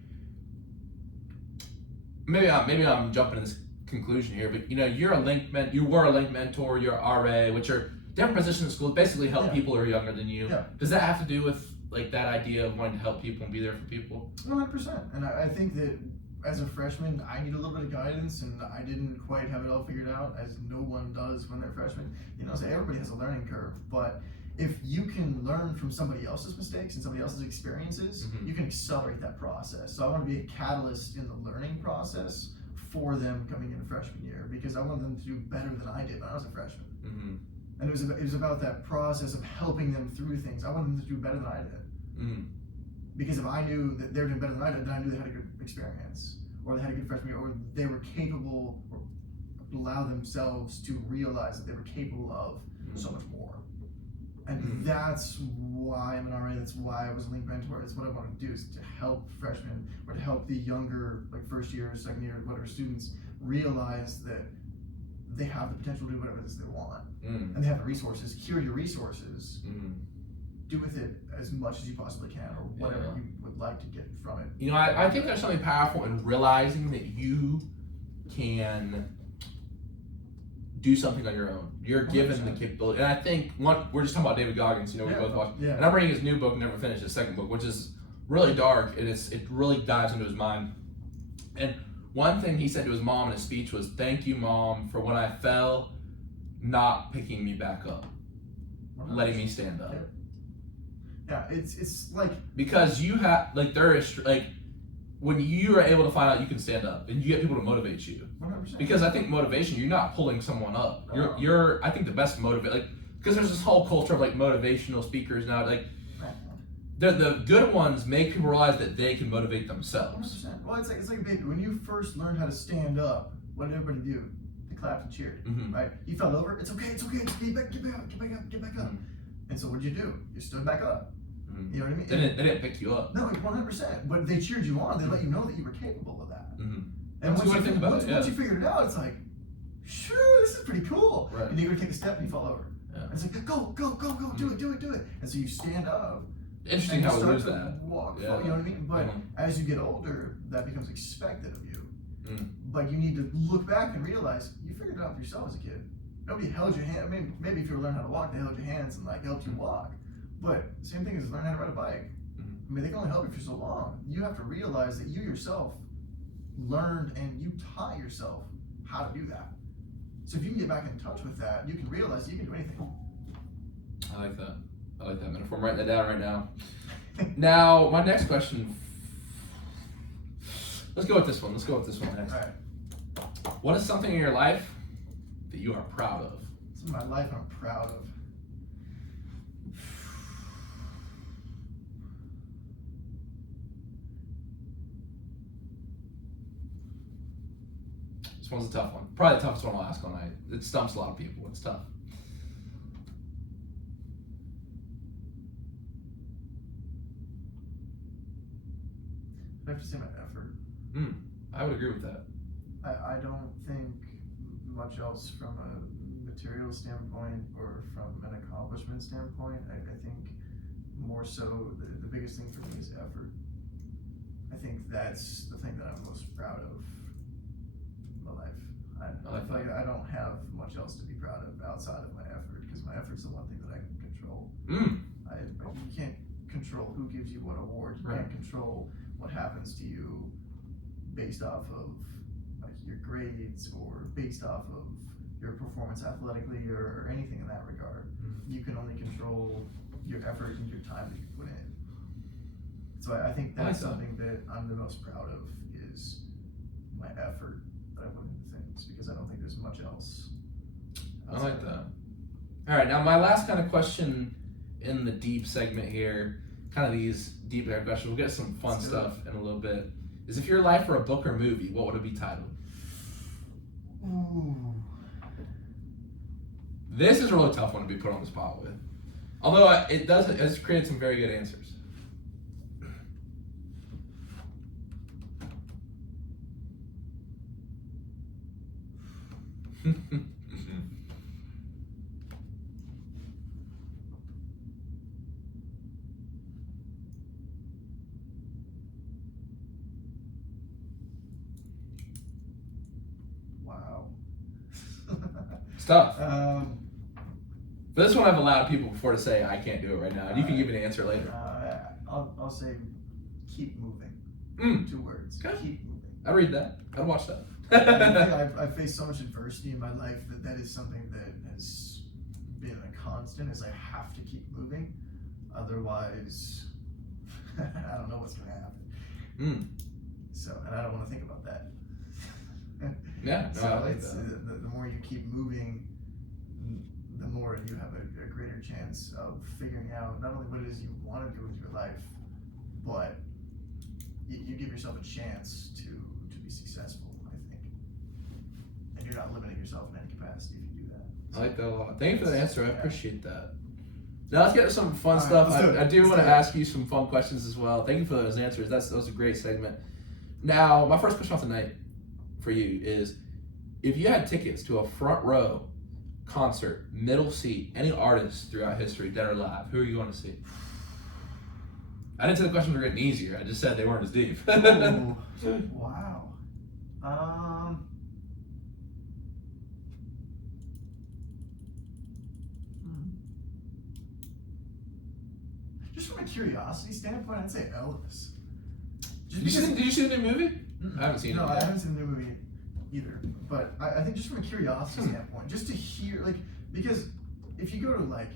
maybe I'm jumping to this conclusion here, but you were a link mentor, you're RA, which are different positions in school, basically help people who are younger than you. Yeah. Does that have to do with like that idea of wanting to help people and be there for people? 100%. And I think that as a freshman, I need a little bit of guidance, and I didn't quite have it all figured out, as no one does when they're freshmen. So everybody has a learning curve, but if you can learn from somebody else's mistakes and somebody else's experiences, you can accelerate that process. So I want to be a catalyst in the learning process for them coming into freshman year, because I want them to do better than I did when I was a freshman. And it was about that process of helping them through things. I wanted them to do better than I did. Because if I knew that they were doing better than I did, then I knew they had a good experience, or they had a good freshman year, or they were capable, or allow themselves to realize that they were capable of so much more. And that's why I'm an RA, that's why I was a link mentor. It's what I want to do, is to help freshmen, or to help the younger, like first year, second year, whatever students, realize that they have the potential to do whatever it is they want. And they have the resources. Cure your resources. Do with it as much as you possibly can, or whatever you would like to get from it. I think there's something powerful in realizing that you can do something on your own. You're given 100%. The capability. And I think we're just talking about David Goggins, we both watched. And I'm reading his new book, never finished his second book, which is really dark, and it really dives into his mind. And one thing he said to his mom in his speech was, "Thank you, Mom, for when I fell, not picking me back up, 100%. Letting me stand up." Yeah, it's like, because you have when you are able to find out you can stand up, and you get people to motivate you. 100%. Because I think motivation, you're not pulling someone up. You're I think the best motivate, because there's this whole culture of motivational speakers now, the good ones make people realize that they can motivate themselves. 100%. Well, it's like a baby. When you first learned how to stand up, what did everybody do? They clapped and cheered, right? You fell over, it's okay, get back up. And so what did you do? You stood back up. You know what I mean? They didn't pick you up. No, 100%. But they cheered you on. They let you know that you were capable of that. And once you figured it out, it's like, shoo, this is pretty cool. Right. And you go to take a step and you fall over. And it's like, go, do it. And so you stand up. Interesting how we lose that. Walk, you know what I mean? But as you get older, that becomes expected of you. But you need to look back and realize you figured it out for yourself as a kid. Nobody held your hand. I mean, maybe if you were learning how to walk, they held your hands and helped you walk. But same thing as learning how to ride a bike. I mean, they can only help you for so long. You have to realize that you yourself learned and you taught yourself how to do that. So if you can get back in touch with that, you can realize you can do anything. I like that metaphor. I'm writing that down right now. Now, my next question. Let's go with this one next. All right. What is something in your life that you are proud of? It's in my life I'm proud of. This one's a tough one. Probably the toughest one I'll ask all night. It stumps a lot of people. It's tough. I have to say my effort. I would agree with that. I don't think much else from a material standpoint or from an accomplishment standpoint. I think more so the biggest thing for me is effort. I think that's the thing that I'm most proud of in my life. I feel like I don't have much else to be proud of outside of my effort, because my effort's the one thing that I can control. You can't control who gives you what award. You can't control what happens to you based off of like your grades or based off of your performance athletically or anything in that regard. You can only control your effort and your time that you put in. So I think that's something that I'm the most proud of is my effort that I put into things, because I don't think there's much else. I like that. All right, now my last kind of question in the deep segment here, kind of these deep dive questions, we'll get some fun stuff in a little bit, is if your life were a book or movie, what would it be titled? Ooh. This is a really tough one to be put on the spot with. Although it's created some very good answers. Wow. Stuff. For this one, I've allowed people before to say I can't do it right now. You can give me an answer later. I'll say keep moving. 2 words. Okay. Keep moving. I read that. I'd watch that. I've faced so much adversity in my life that is something that has been a constant, is I have to keep moving. Otherwise, I don't know what's going to happen. So, and I don't want to think about that. Yeah, no, so I like that. The more you keep moving, the more you have a greater chance of figuring out not only what it is you want to do with your life, but you give yourself a chance to be successful, I think. And you're not limiting yourself in any capacity if you do that. I like that a lot. Thank you for the answer. I appreciate that. Now let's get to some fun stuff. Right, I do want to ask you some fun questions as well. Thank you for those answers. That was a great segment. Now, my first question of the night for you is, if you had tickets to a front row concert, middle seat, any artist throughout history, dead or alive, who are you going to see? I didn't say the questions were getting easier. I just said they weren't as deep. Oh, wow. Just from a curiosity standpoint, I'd say Elvis. Did you see the new movie? I haven't seen it. No, I haven't seen the new movie either. But I think just from a curiosity standpoint, just to hear, like, because if you go to like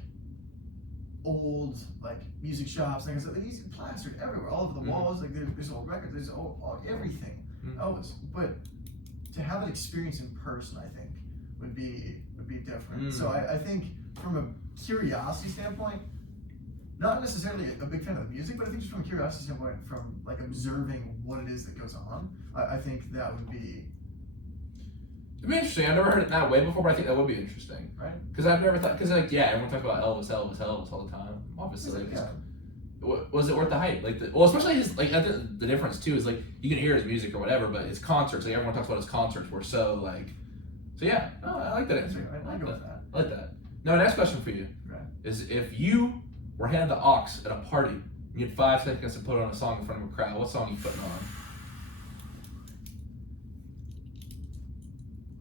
old like music shops, like I said, these plastered everywhere, all over the walls. Like there's old records, there's all everything. Elvis, but to have an experience in person, I think would be different. So I think from a curiosity standpoint, not necessarily a big fan of the music, but I think just from a curiosity standpoint, from like observing what it is that goes on, I think that would be. It'd be interesting. I've never heard it that way before, but I think that would be interesting. Right. Because I've never thought, because like, yeah, everyone talks about Elvis all the time. Obviously, like, was it worth the hype? Like, especially his, like, I think the difference too is like you can hear his music or whatever, but his concerts, like everyone talks about his concerts were so like, so yeah, no, I like that answer. I like that. I like that. Now, next question for you is, if you were handed the aux at a party, and you had 5 seconds to put on a song in front of a crowd, what song are you putting on?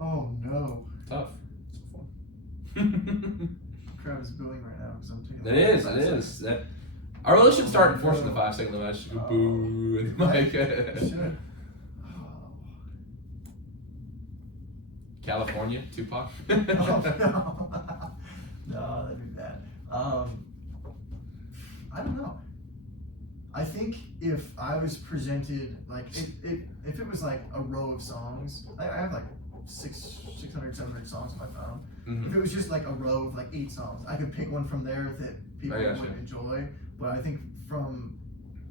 Oh no. Tough. The crowd is booing right now because I'm taking. It is. That I really should start enforcing the 5 second limit. I should go boo and like. Should. California, Tupac. Oh no. No, that'd be bad. I don't know. I think if I was presented like if it was like a row of songs, I have like 600, 700 songs on my phone. If it was just like a row of like 8 songs, I could pick one from there that people would enjoy. But I think from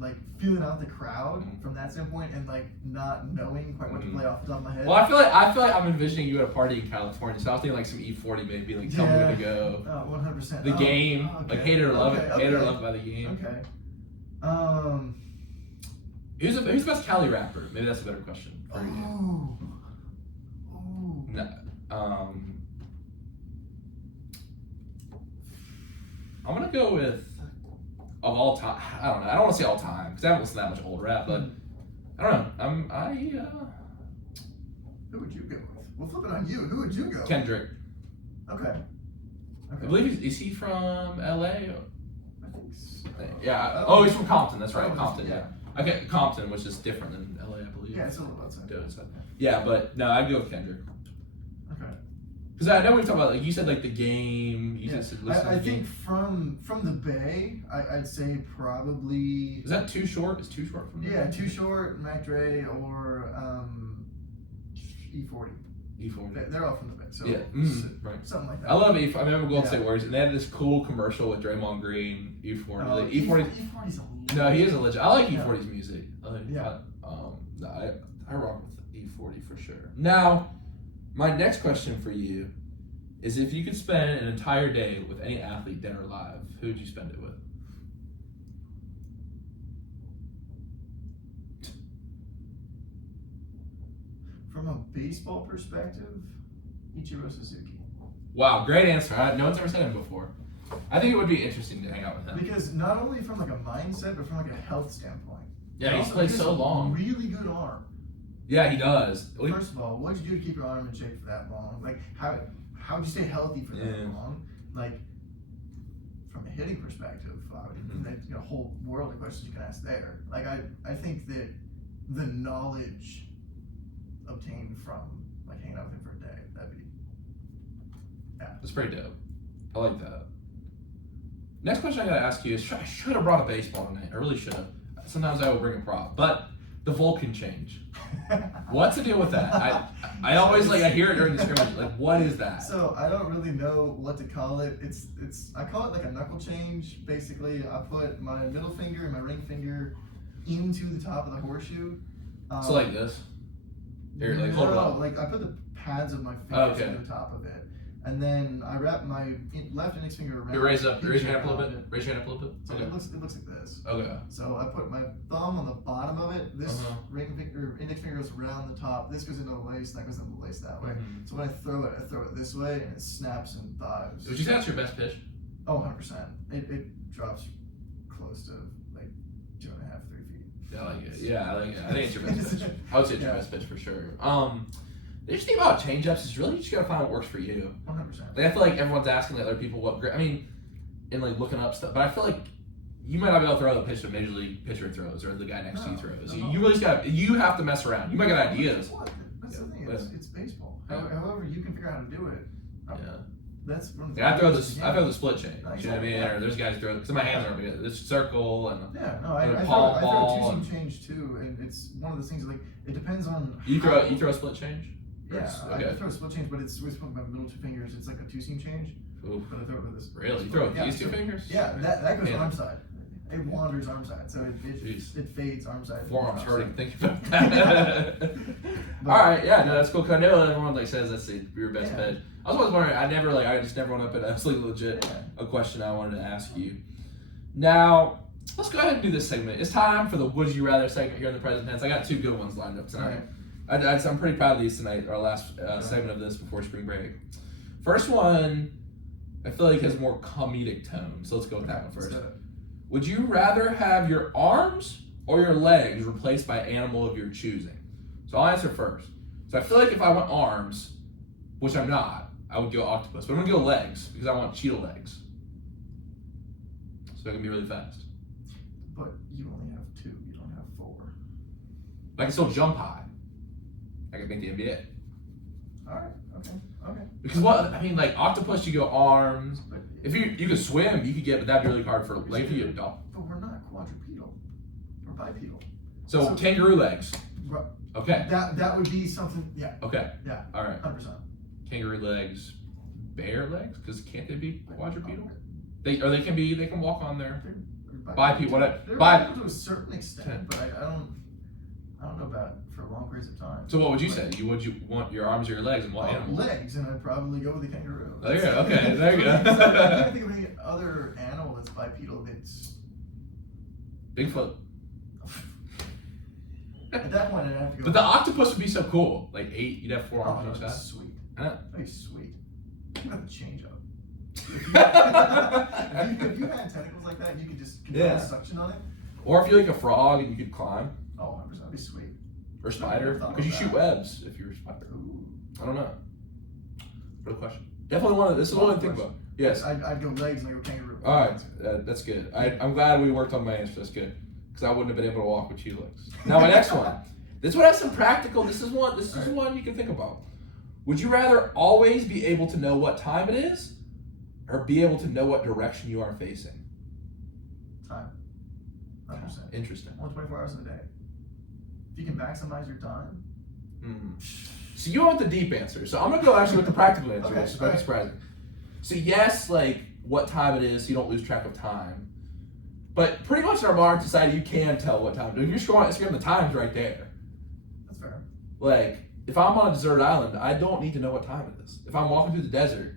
like feeling out the crowd from that standpoint and like not knowing quite what to play off the top of my head. Well, I feel like I'm envisioning you at a party in California, so I was thinking like some E40 maybe, like Tell Me Where to Go. 100%. The Game, like Hate It or Love It, Hate It or Love It by The Game. Okay. Who's the best Cali rapper? Maybe that's a better question for you. No, I'm gonna go with of all time. I don't know. I don't want to say all time because I haven't listened to that much old rap, but I don't know. Who would you go with? We'll flip it on you. Who would you go? Kendrick. Okay. I believe is he from LA? I think so. Yeah. Oh, he's from Compton. That's right, Compton. Yeah. Okay, Compton, which is different than LA, I believe. Yeah, it's a little outside. Yeah, but no, I'd go with Kendrick. Okay. Because I know we talked about, like, you said, like, the game. You Yeah. said I think from the Bay, I'd say probably. Is that Too Short? Is Too Short from the Yeah, Bay? Too Short, Mac Dre, or E40. E40. They're all from the Bay, so Yeah, right. something like that. I love E40. I remember Golden Yeah. State Warriors, and they had this cool commercial with Draymond Green, E40. Like, E40. E40's a No, he is a legend. I like Yeah. E40's music. Yeah. I rock with E40 for sure. Now, my next question for you is if you could spend an entire day with any athlete, dead or alive, who would you spend it with? From a baseball perspective, Ichiro Suzuki. Wow, great answer. No one's ever said him before. I think it would be interesting to hang out with him. Because not only from like a mindset, but from like a health standpoint. Yeah, And he's also played he has so a long. Really good arm. Yeah, he does. First of all, what'd you do to keep your arm in shape for that long? Like, how'd you stay healthy for that long? Like, from a hitting perspective, you know, a whole world of questions you can ask there. Like, I think that the knowledge obtained from like hanging out with him for a day, that'd be, yeah. That's pretty dope. I like that. Next question I gotta ask you is, I should have brought a baseball tonight. I really should have. Sometimes I will bring a prop, but the Vulcan change. What's the deal with that? I always I hear it during the scrimmage. Like, what is that? So I don't really know what to call it. I call it like a knuckle change. Basically, I put my middle finger and my ring finger into the top of the horseshoe. So like this. Here, like hold it up. Like I put the pads of my fingers Okay. on the top of it, and then I wrap my left index finger around. You raise your hand up a little it. bit. Raise your hand up a little bit. So Okay. it looks like this. Okay. So I put my thumb on the bottom of it. This Uh-huh. ring finger, index finger goes around the top. This goes into the lace. That goes into the lace that way. Mhm. So when I throw it this way, and it snaps and dives. Would you say that's your best pitch? Oh, 100%. It drops close to like 2.5, 3 feet. Yeah, I like it. Yeah, I like it. I think it's your best pitch. I would say it's your Yeah. best pitch for sure. The interesting thing about changeups is really you just gotta find what works for you. 100%. Like I feel like everyone's asking like other people what. I mean, and like looking up stuff, but I feel like you might not be able to throw the pitch the major league pitcher throws or the guy next to you throws. No. You really just you have to mess around. You might get ideas. What? That's the thing. Yeah. It's baseball. Yeah. However you can figure out how to do it. Yeah. That's one of the Yeah, I throw things you the can. split change. You know what I mean? Exactly, yeah. Or there's guys who throw because my hands aren't good. It's circle and Yeah, no, I and a throw palm a ball two-seam change too, and it's one of those things like it depends on. you how- throw a split change. Or Yeah, it's- I okay. throw a split change, but it's with my middle two fingers. It's like a two-seam change, Oof. but I throw it with this. Really? You throw it with Yeah, these two so- fingers? Yeah, that goes Man. arm side. It wanders arm side, so Jeez. it fades arm side. Forearms Arm hurting. side. Think about that. But- All right, yeah, no, that's cool. Cause I know everyone says that's your best Yeah. pitch. I was always wondering. I just never went up and asked legit Yeah. a question I wanted to ask you. Now, let's go ahead and do this segment. It's time for the Would You Rather segment here in the present tense. I got two good ones lined up tonight. I'm pretty proud of these tonight. Our last segment of this before spring break. First one, I feel like has more comedic tone. So let's go with that one first. Would you rather have your arms or your legs replaced by an animal of your choosing? So I'll answer first. So I feel like if I want arms, which I'm not, I would go octopus. But I'm gonna go legs because I want cheetah legs. So I can be really fast. But you only have 2. You don't have 4. But I can still jump high. I can make the NBA. All right. Okay. Because like octopus, you go arms. But If you could swim, you could get, but that'd be really hard for like if you get a dog. But we're not quadrupedal. We're bipedal. So kangaroo legs. Right. Okay. That would be something. Yeah. Okay. Yeah. All right. 100%. Kangaroo legs, bear legs, because can't they be quadrupedal? They can walk on there. Bipedal, whatever. They're Bipedal. bipedal to a certain extent, but I don't know about for long periods of time. So what would you say? Would you want your arms or your legs and what animal? Legs, and I'd probably go with the kangaroo. There you go. Okay, there you go. I can't think of any other animal that's bipedal that's. Bigfoot. At that point, I'd have to go. But the octopus would be so cool. Like 8, you'd have 4 Oh, arms on each that'd be side. sweet. Yeah. That'd be sweet. You have to change up. If you had tentacles like that, you could just control the suction on it. Or if you're like a frog and you could climb. Oh, 100%. That'd be sweet. Or spider. Never thought Because you of shoot that. webs if you're a spider. Ooh. I don't know. Good question. Definitely this is one to think about. Yes. I'd go legs and I go kangaroo. All right, that's good. I'm glad we worked on my answer. That's good. because I wouldn't have been able to walk with Helix. Now my next one. This one has some practical. This is one you can think about. Would you rather always be able to know what time it is, or be able to know what direction you are facing? Time. 100%. Interesting. Only 24 hours in a day. If you can maximize your time. So you want the deep answer. So I'm gonna go actually with the practical answer, Okay, which is very surprising. So yes, like what time it is, so you don't lose track of time. But pretty much in our modern society, you can tell what time it is. If you're scrolling on Instagram, the time's right there. That's fair. Like, if I'm on a desert island, I don't need to know what time it is. If I'm walking through the desert,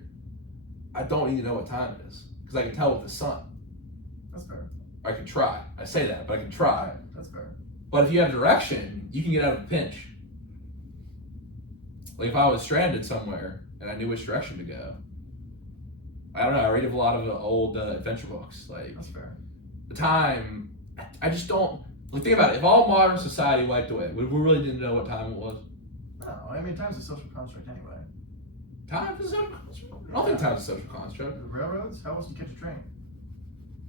I don't need to know what time it is because I can tell with the sun. That's fair. I can try. I say that, but I can try. Right, that's fair. But if you have direction, you can get out of a pinch. Like if I was stranded somewhere and I knew which direction to go, I don't know. I read a lot of old adventure books. Like That's fair. the time, I just don't. Like think about it. If all modern society wiped away, we really didn't know what time it was. No, I mean time's a social construct anyway. Time is a social construct. I don't think time's a social construct. The railroads? How else do you catch a train?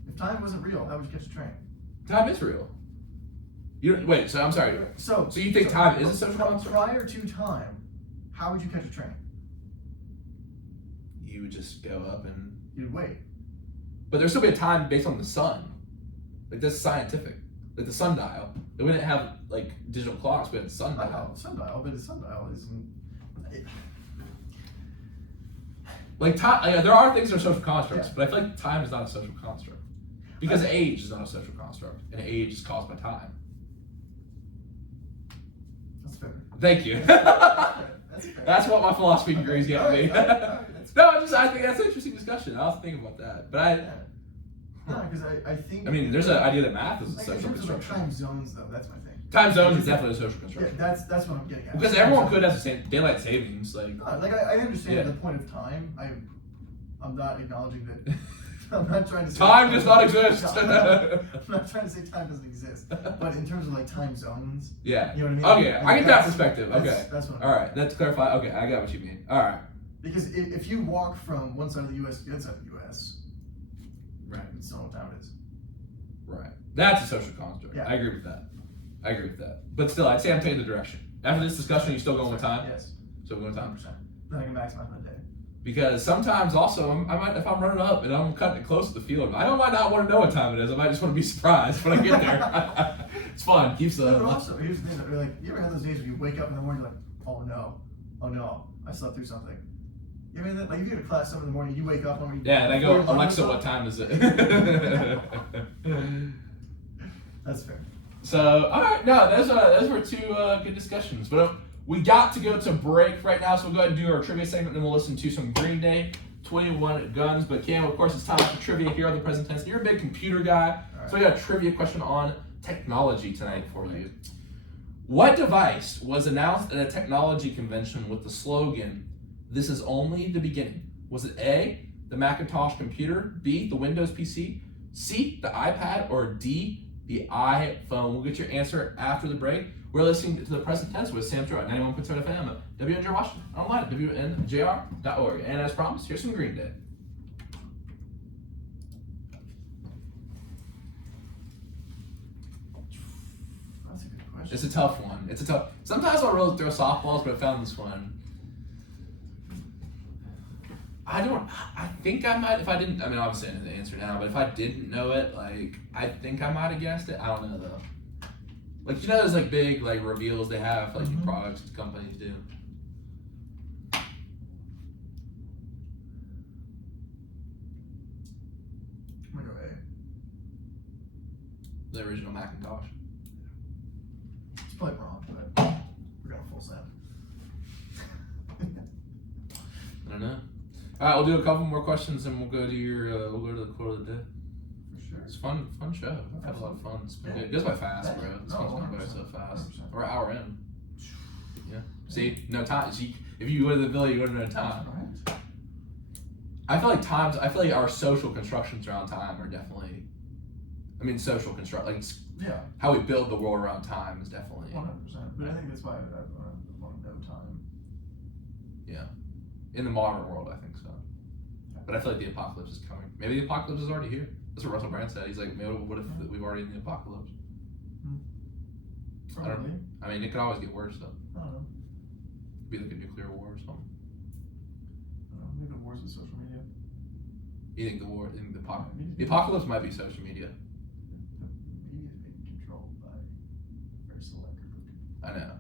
If time wasn't real, how would you catch a train? Time is real. You wait. So I'm sorry. So you think time is a social construct? Prior to time, how would you catch a train? You would just go up and. You'd wait. But there'd still be a time based on the sun. Like that's scientific. Like the sundial. We didn't have like digital clocks. We had the sundial. Sundial, but the sundial isn't. Like time. Yeah, there are things that are social constructs, but I feel like time is not a social construct because age is not a social construct, and age is caused by time. That's fair. Thank you. That's fair. That's what my philosophy degrees get me. No, I think that's an interesting discussion. I'll think about that. But No, because I think. I mean, there's an idea that math is a like, social in terms of like construction. time zones, though, that's my thing. Time zones is definitely a social Yeah, construction. that's what I'm getting at. Because everyone could have the same daylight savings, like. No, like I understand the point of time. I'm not acknowledging that. I'm not trying to say Time does not exist. I'm not trying to say time doesn't exist. But in terms of like time zones. Yeah. You know what I mean? Okay, Like, I get that perspective. Okay. That's what. All right, let's clarify. Okay, I got what you mean. All right. Because if you walk from one side of the U.S. to the other side of the U.S., right, you still know what time it is. Right. That's a social construct. Yeah. I agree with that. But still, I'd say I'm taking the direction. After this discussion, you still going with time? Yes. So we're going with time. 100%. Then I can maximize my day. Because sometimes also, I might if I'm running up and I'm cutting it close to the field, I might not want to know what time it is. I might just want to be surprised when I get there. It's fun. Keeps the. But also, here's the thing. Like, you ever had those days where you wake up in the morning, you're like, oh no, I slept through something. You ever had that? Like, if you go to class 7 in the morning, you wake up and yeah, and I go, Alexa, what time is it? That's fair. So, all right, no, those were two good discussions. But we got to go to break right now, so we'll go ahead and do our trivia segment, and then we'll listen to some Green Day, 21 Guns. But Cam, of course, it's time for trivia here on the Present Tense. You're a big computer guy, so we got a trivia question on technology tonight for you. What device was announced at a technology convention with the slogan, "This is only the beginning"? Was it A, the Macintosh computer, B, the Windows PC, C, the iPad, or D, the iPhone? We'll get your answer after the break. We're listening to the Present Tense with Sam Troy at 91.7 FM, WNJR Washington, online at WNJR.org. And as promised, here's some Green Day. That's a good question. It's a tough one. Sometimes I'll really throw softballs, but I found this one. I think I might, if I didn't, I mean, obviously I know the answer now, but if I didn't know it, like, I think I might have guessed it. I don't know, though. Like, you know those, like, big, like, reveals they have, like, new products companies do? I'm gonna go A. The original Macintosh. It's probably wrong, but we're going full send. I don't know. All right, we'll do a couple more questions, and we'll go to the quote of the day. For sure. It's fun show. I've had a lot of fun. It's been good. It goes by fast, bro. This one's going by so fast. 100%. We're an hour in. Yeah. See, no time. See, if you go to the village, you go to no time. Right. I feel like our social constructions around time are definitely. I mean, social construct, like how we build the world around time is definitely. 100%. But I think that's why I want to know time. Yeah. In the modern world, I think so. But I feel like the apocalypse is coming. Maybe the apocalypse is already here. That's what Russell Brand said. He's like, maybe what if we've already in the apocalypse? Probably. I mean, it could always get worse though. I don't know. Be like a nuclear war or something. I don't know. Maybe the wars with social media. You think the apocalypse might be social media? The media is being controlled by a very select group of people. I know.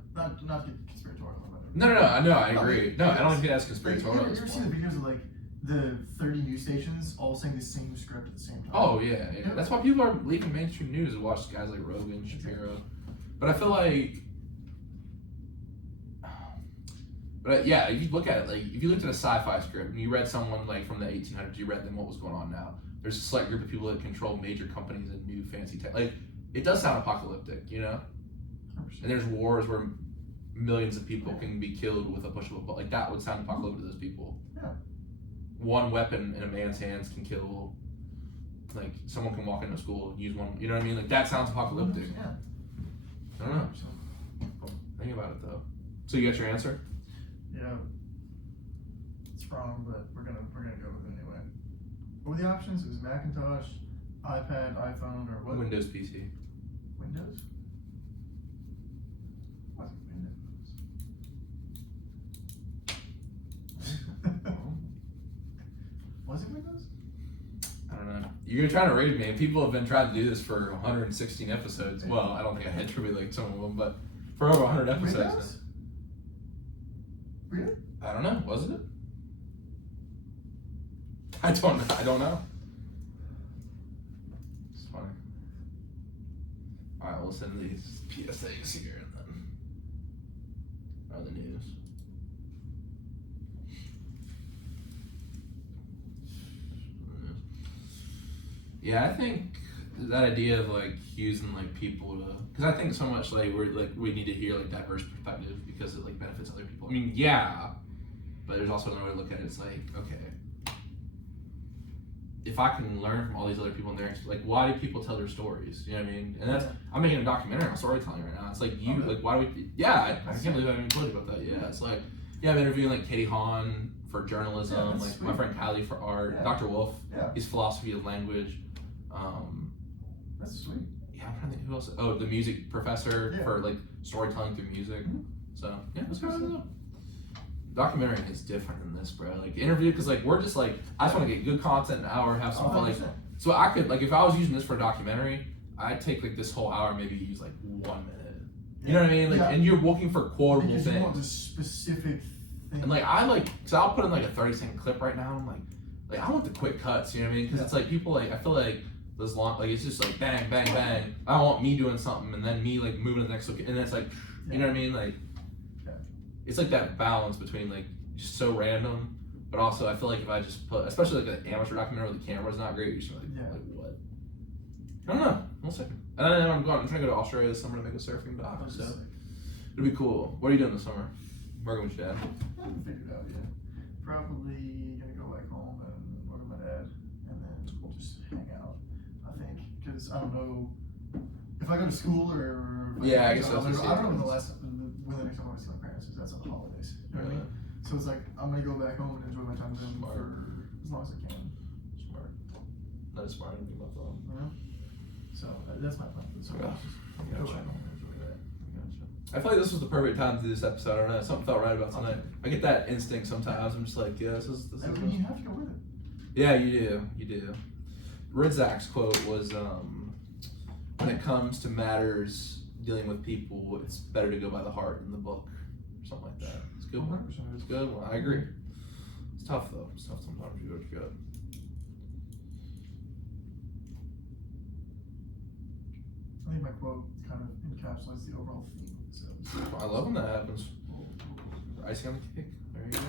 Not to get conspiratorial about it. No, I agree. No, I don't think that's conspiratorial. You ever seen the videos of like the 30 news stations all saying the same script at the same time? Oh yeah. That's why people are leaving mainstream news to watch guys like Rogan, Shapiro. But I feel like, yeah, if you look at it, like if you looked at a sci-fi script and you read someone like from the 1800s, you read them what was going on now. There's a select group of people that control major companies and new fancy tech. Like it does sound apocalyptic, you know. 100%. And there's wars where millions of people can be killed with a push of a button. Like that would sound apocalyptic to those people. Yeah. One weapon in a man's hands can kill. Like someone can walk into a school and use one. You know what I mean? Like that sounds apocalyptic. Yeah. I don't know. Think about it though. So you got your answer? Yeah. It's wrong, but we're gonna go with it anyway. What were the options? It was Macintosh, iPad, iPhone, or what? Windows PC. Windows? Wasn't Windows. Was it Windows? I don't know. You're trying to raise me, and people have been trying to do this for 116 episodes. Well, I don't think I had to be like some of them, but for over 100 episodes. Windows? Really? I don't know. Was it? I don't know. It's funny. All right, we'll send these PSAs here and then. Or the news. Yeah, I think that idea of like using like people to, because I think so much like we need to hear like diverse perspectives because it like benefits other people. I mean, yeah, but there's also another way to look at it. It's like, okay, if I can learn from all these other people in their, like, why do people tell their stories? You know what I mean? And that's, I'm making a documentary on storytelling right now. It's like like why do we? Yeah, I can't believe I haven't even told you about that. Yeah, it's like, yeah, I'm interviewing like Katie Hahn for journalism, like sweet. My friend Kylie for art, Dr. Wolf, he's philosophy of language. That's sweet. Yeah, I'm trying to think who else. Oh, the music professor for like storytelling through music. Mm-hmm. So yeah, that's what I know. Documentary is different than this, bro. Like interview, because like we're just like, I just want to get good content in an hour, have some fun. Like, so I could like if I was using this for a documentary, I'd take like this whole hour, maybe use like 1 minute. You know what I mean? Like, and you're looking for quotable because things. You want the specific thing. And like I like, so I'll put in like a 30-second clip right now. I'm like I want the quick cuts. You know what I mean? Because it's like people like I feel like. This long, like it's just like bang, bang, bang. I want me doing something and then me like moving to the next location, and it's like, you know what I mean? Like, it's like that balance between like just so random, but also I feel like if I just put, especially like an amateur documentary where the camera's not great, you're just like what? I don't know. We'll see. And then I'm trying to go to Australia this summer to make a surfing doc, so it'll be cool. What are you doing this summer? Working with your dad? I haven't figured it out yet. Probably gonna go back home and work with my dad, and then just hang out. I think, because I don't know if I go to school or I guess I don't know when the next time I see my parents is. That's on the holidays. You know what I mean? So it's like I'm gonna go back home and enjoy my time with them for as long as I can. Smart. That is smart. I didn't think about that. You know? So that's my plan. So go back home and enjoy that. I feel like this was the perfect time to do this episode. I don't know. Something felt right about tonight. I get that instinct sometimes. I'm just like, yeah, this is. I mean, you have to go with it. Yeah, you do. Ridzak's quote was, when it comes to matters dealing with people, it's better to go by the heart than the book, or something like that. It's a good one. It's a good one. I agree. It's tough though. It's tough sometimes. You go to gut. I think my quote kind of encapsulates the overall theme of this episode. I love when that happens. Icing on the cake. There you go.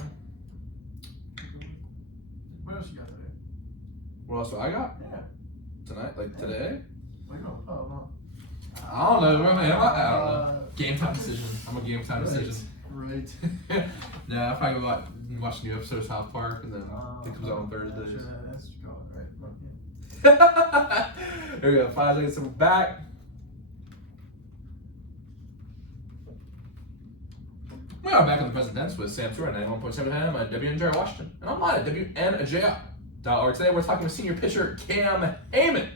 What else you got today? What else do I got? Yeah. Tonight? Like today? Like, oh, no. I don't know. I don't know. Game time decision. I'm a game time decision. Right. No, I'll probably go watch a new episode of South Park, and then it comes out on Thursdays. That's going right. There we go. 5 seconds, and we're back. We are back on the present tense with Sam Stewart, 91.7 FM at WNJR Washington, and online at WNJR.org. Today we're talking with senior pitcher Cam Hayman.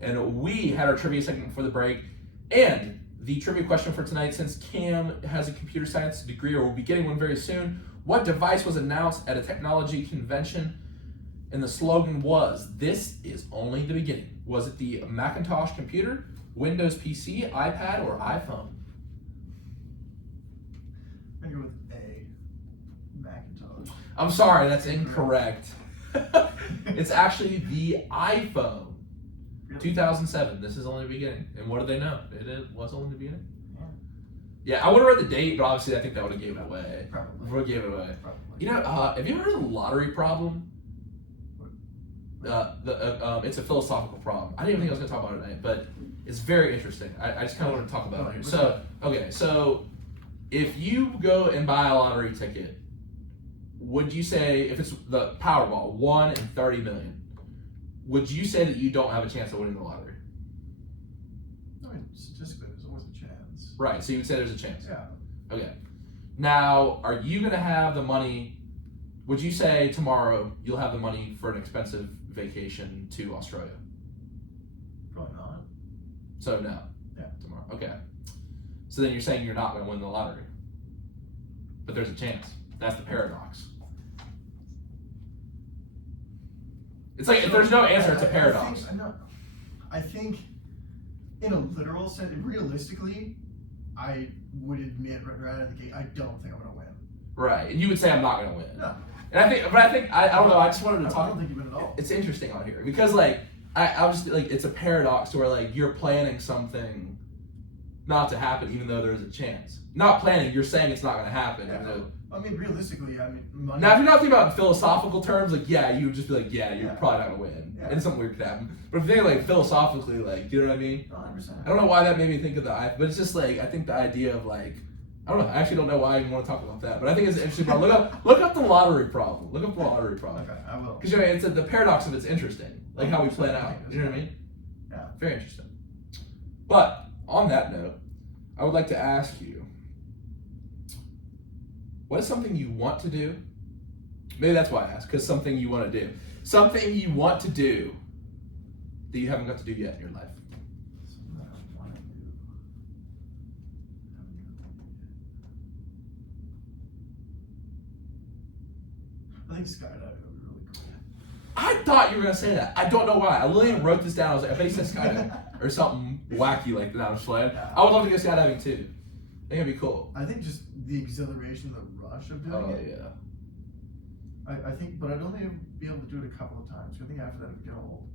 And we had our trivia segment before the break, and the trivia question for tonight, since Cam has a computer science degree or will be getting one very soon, what device was announced at a technology convention and the slogan was, "This is only the beginning"? Was it the Macintosh computer, Windows PC, iPad, or iPhone? I'm gonna go with A. Macintosh. I'm sorry, that's incorrect. It's actually the iPhone. Really? 2007. This is only the beginning. And what do they know? It was only the beginning. Yeah. Yeah, I would have read the date, but obviously I think that would have gave it away. Probably. Would have gave it away. Probably. You know, have you ever heard of the lottery problem? It's a philosophical problem. I didn't even think I was going to talk about it tonight, but it's very interesting. I just kind of want to talk about it here. So if you go and buy a lottery ticket, would you say, if it's the Powerball, 1 in 30 million, would you say that you don't have a chance of winning the lottery? I mean, statistically, there's always a chance. Right, so you would say there's a chance. Yeah. Okay. Now, are you going to have the money? Would you say tomorrow you'll have the money for an expensive vacation to Australia? Probably not. So no. Yeah. Tomorrow. Okay. So then you're saying you're not going to win the lottery, but there's a chance. That's the paradox. It's like if there's no answer, it's a paradox. I think, in a literal sense, realistically, I would admit right out of the gate, I don't think I'm going to win. Right, and you would say I'm not going to win. No. And I don't know. I just wanted to talk. I don't think you win at all. It's interesting on here because like I was like, it's a paradox where like you're planning something not to happen even though there's a chance. Not planning, you're saying it's not going to happen. Yeah. Even though, I mean, realistically, money. now if you're not thinking about in philosophical terms, like yeah, you would just be like, yeah, you're probably not going to win, Yeah. and something weird could happen. But if you think like philosophically, like you know what I mean? 100%. I don't know why that made me think of the eye, but it's just like I think the idea of like. I don't know. I actually don't know why I even want to talk about that, but I think it's an interesting problem. Look up the lottery problem. Look up the lottery problem. Okay, I will. Because it's the paradox of it's interesting, like how we plan out. You know what I mean? Yeah. Very interesting. But on that note, I would like to ask you, what is something you want to do? Maybe that's why I asked, because something you want to do. Something you want to do that you haven't got to do yet in your life. I think skydiving would be really cool. I thought you were going to say that. I don't know why. I literally wrote this down. I was like, I bet he said skydiving or something wacky like that. I'm just playing. Yeah. I would love to go skydiving too. I think it'd be cool. I think just the exhilaration, the rush of doing it. Yeah. I think, but I don't think I'd be able to do it a couple of times. I think after that, it'd get old.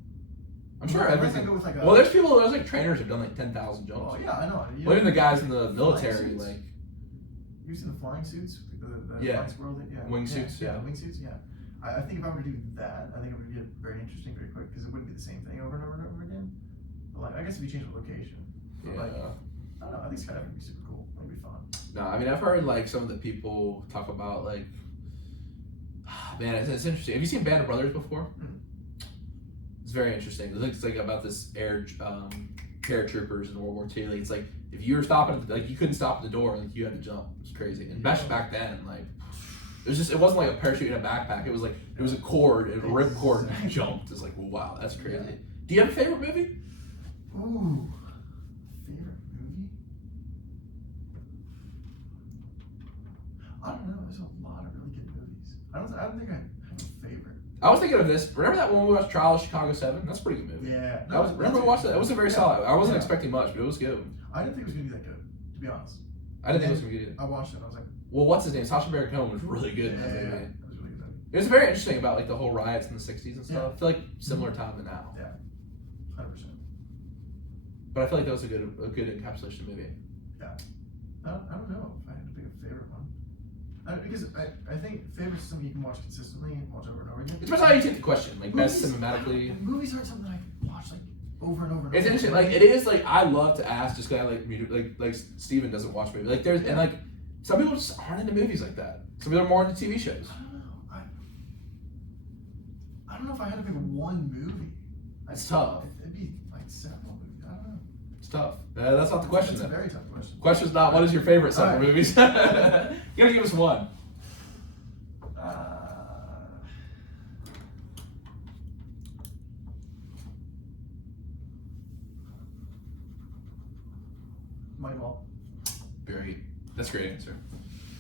I'm sure Unless I everything. go with like a, Well, there's like trainers who've done like 10,000 jumps. Oh yeah, I know. Well, even the guys in the military, suits. like You seen the flying suits? The Yeah. flying squirrel thing? Yeah. Wingsuits, yeah. Wingsuits, yeah. I think if I were to do that, I think it would get very interesting very quick because it wouldn't be the same thing over and over and over again. But like, I guess if you change the location. But like, I don't know. I think skydiving would be super cool. It'd be fun. No, I mean I've heard like some of the people talk about like, man, it's interesting. Have you seen Band of Brothers before? Mm. It's very interesting. It's like about this paratroopers in World War II. Like, it's like if you were stopping, like you couldn't stop at the door, like you had to jump. It's crazy. And back then, like it wasn't like a parachute in a backpack. It was like it was a cord, a rip cord, and you jumped. It's like, well, wow, that's crazy. Yeah. Do you have a favorite movie? Ooh, favorite movie? I don't know. There's a lot of really good movies. I don't think I have a favorite. I was thinking of this. Remember that one we watched, Trial of Chicago 7? That's a pretty good movie. Yeah. Remember we watched that? It was a very solid. I wasn't expecting much, but it was good. I didn't think it was gonna be that good, to be honest. I didn't think it was gonna be good. I watched it and I was like, Well, what's his name? Sacha Baron Cohen was really good in that movie. That was really good. It was very interesting about like the whole riots in the 60s and stuff. Yeah. I feel like similar time to now. Yeah. 100%. But I feel like that was a good encapsulation movie. Yeah. I don't know if I had to pick a favorite one. Because I think favorites is something you can watch consistently and watch over and over again. It depends how you take the question. Like best Movies- cinematically. Movies aren't something I can watch like over and over and over. It's interesting. Like it is like I love to ask just kind of like music. Like Steven doesn't watch movies. Like there's and like some people just aren't into movies like that. Some people are more into TV shows. I don't know. I don't know if I had to pick one movie. It's tough. It'd be like several movies. I don't know. It's tough. That's not the question. That's a Then. very tough question. Question's not what is your favorite summer Alright. movies. You gotta give us one. Might have That's a great answer.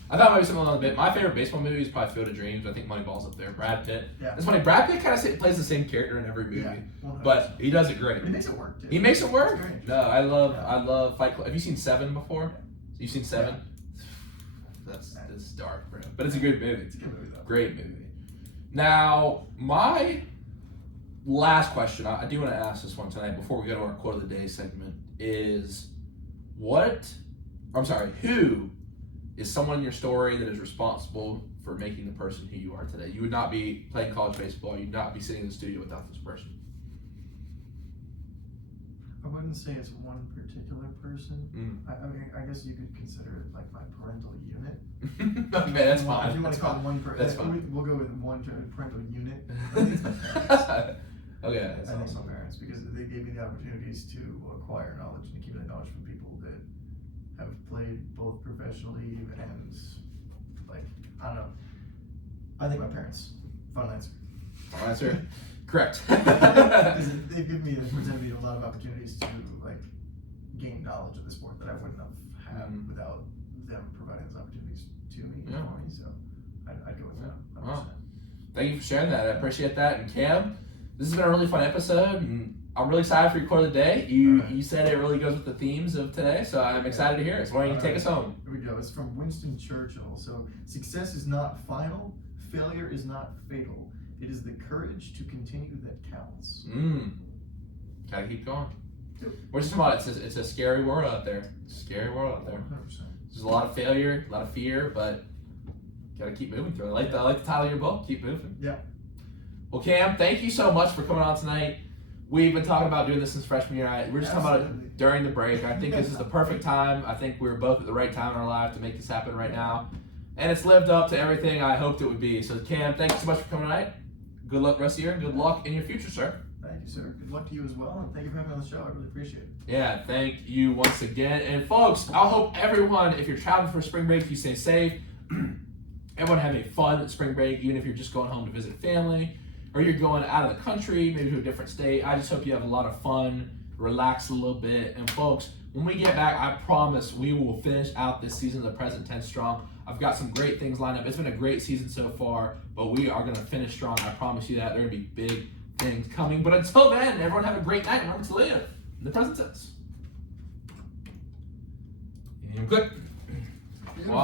I thought maybe something a little bit. My favorite baseball movie is probably Field of Dreams. I think Moneyball's up there. Brad Pitt. Yeah. It's funny. Brad Pitt kind of plays the same character in every movie, Yeah, but he does it great. But he makes it work, too. He makes it work. No, I love Fight Club. Have you seen Seven before? You've seen Seven? Yeah. That's dark, bro. But it's a good movie. It's a good movie, though. Great movie. Now, my last question, I do want to ask this one tonight before we go to our quote of the day segment, is who is someone in your story that is responsible for making the person who you are today? You would not be playing college baseball. You'd not be sitting in the studio without this person. I wouldn't say it's one particular person. I mean, I guess you could consider it like my parental unit. Okay, that's fine. If you want to call it one person, that's fine. We'll go with one parental unit. Okay, I think my parents, because they gave me the opportunities to acquire knowledge and to keep that knowledge from people that have played both professionally and, like, I don't know. I think my parents. Final answer. Final answer? Correct. Because they've presented me a lot of opportunities to, like, gain knowledge of the sport that I wouldn't have had without them providing those opportunities to me. Yeah. For me, so I'd go with that. 100%. Wow. Thank you for sharing that. I appreciate that. And Cam, this has been a really fun episode, and I'm really excited for your quote of the day. You said it really goes with the themes of today, so I'm excited to hear it. So why don't you take us home? Here we go. It's from Winston Churchill. So, success is not final, failure is not fatal. It is the courage to continue that counts. Gotta keep going. Yep. We're just talking about it's a scary world out there. Scary world out there. 100%. There's a lot of failure, a lot of fear, but gotta keep moving through it. I like the title of your book. Keep moving. Yeah. Well, Cam, thank you so much for coming on tonight. We've been talking about doing this since freshman year. We're just talking about it during the break. I think this is the perfect time. I think we're both at the right time in our life to make this happen right now. And it's lived up to everything I hoped it would be. So, Cam, thank you so much for coming tonight. Good luck rest of the year, and good luck in your future, sir. Thank you, sir. Good luck to you as well, and thank you for having me on the show. I really appreciate it. Yeah, thank you once again. And folks, I hope everyone, if you're traveling for spring break, you stay safe. Everyone having fun spring break, even if you're just going home to visit family, or you're going out of the country, maybe to a different state. I just hope you have a lot of fun, relax a little bit. And folks, when we get back, I promise we will finish out this season of the Present Tense strong. I've got some great things lined up. It's been a great season so far, but we are going to finish strong. I promise you that. There are going to be big things coming. But until then, everyone have a great night. Remember to live in the present tense. And good.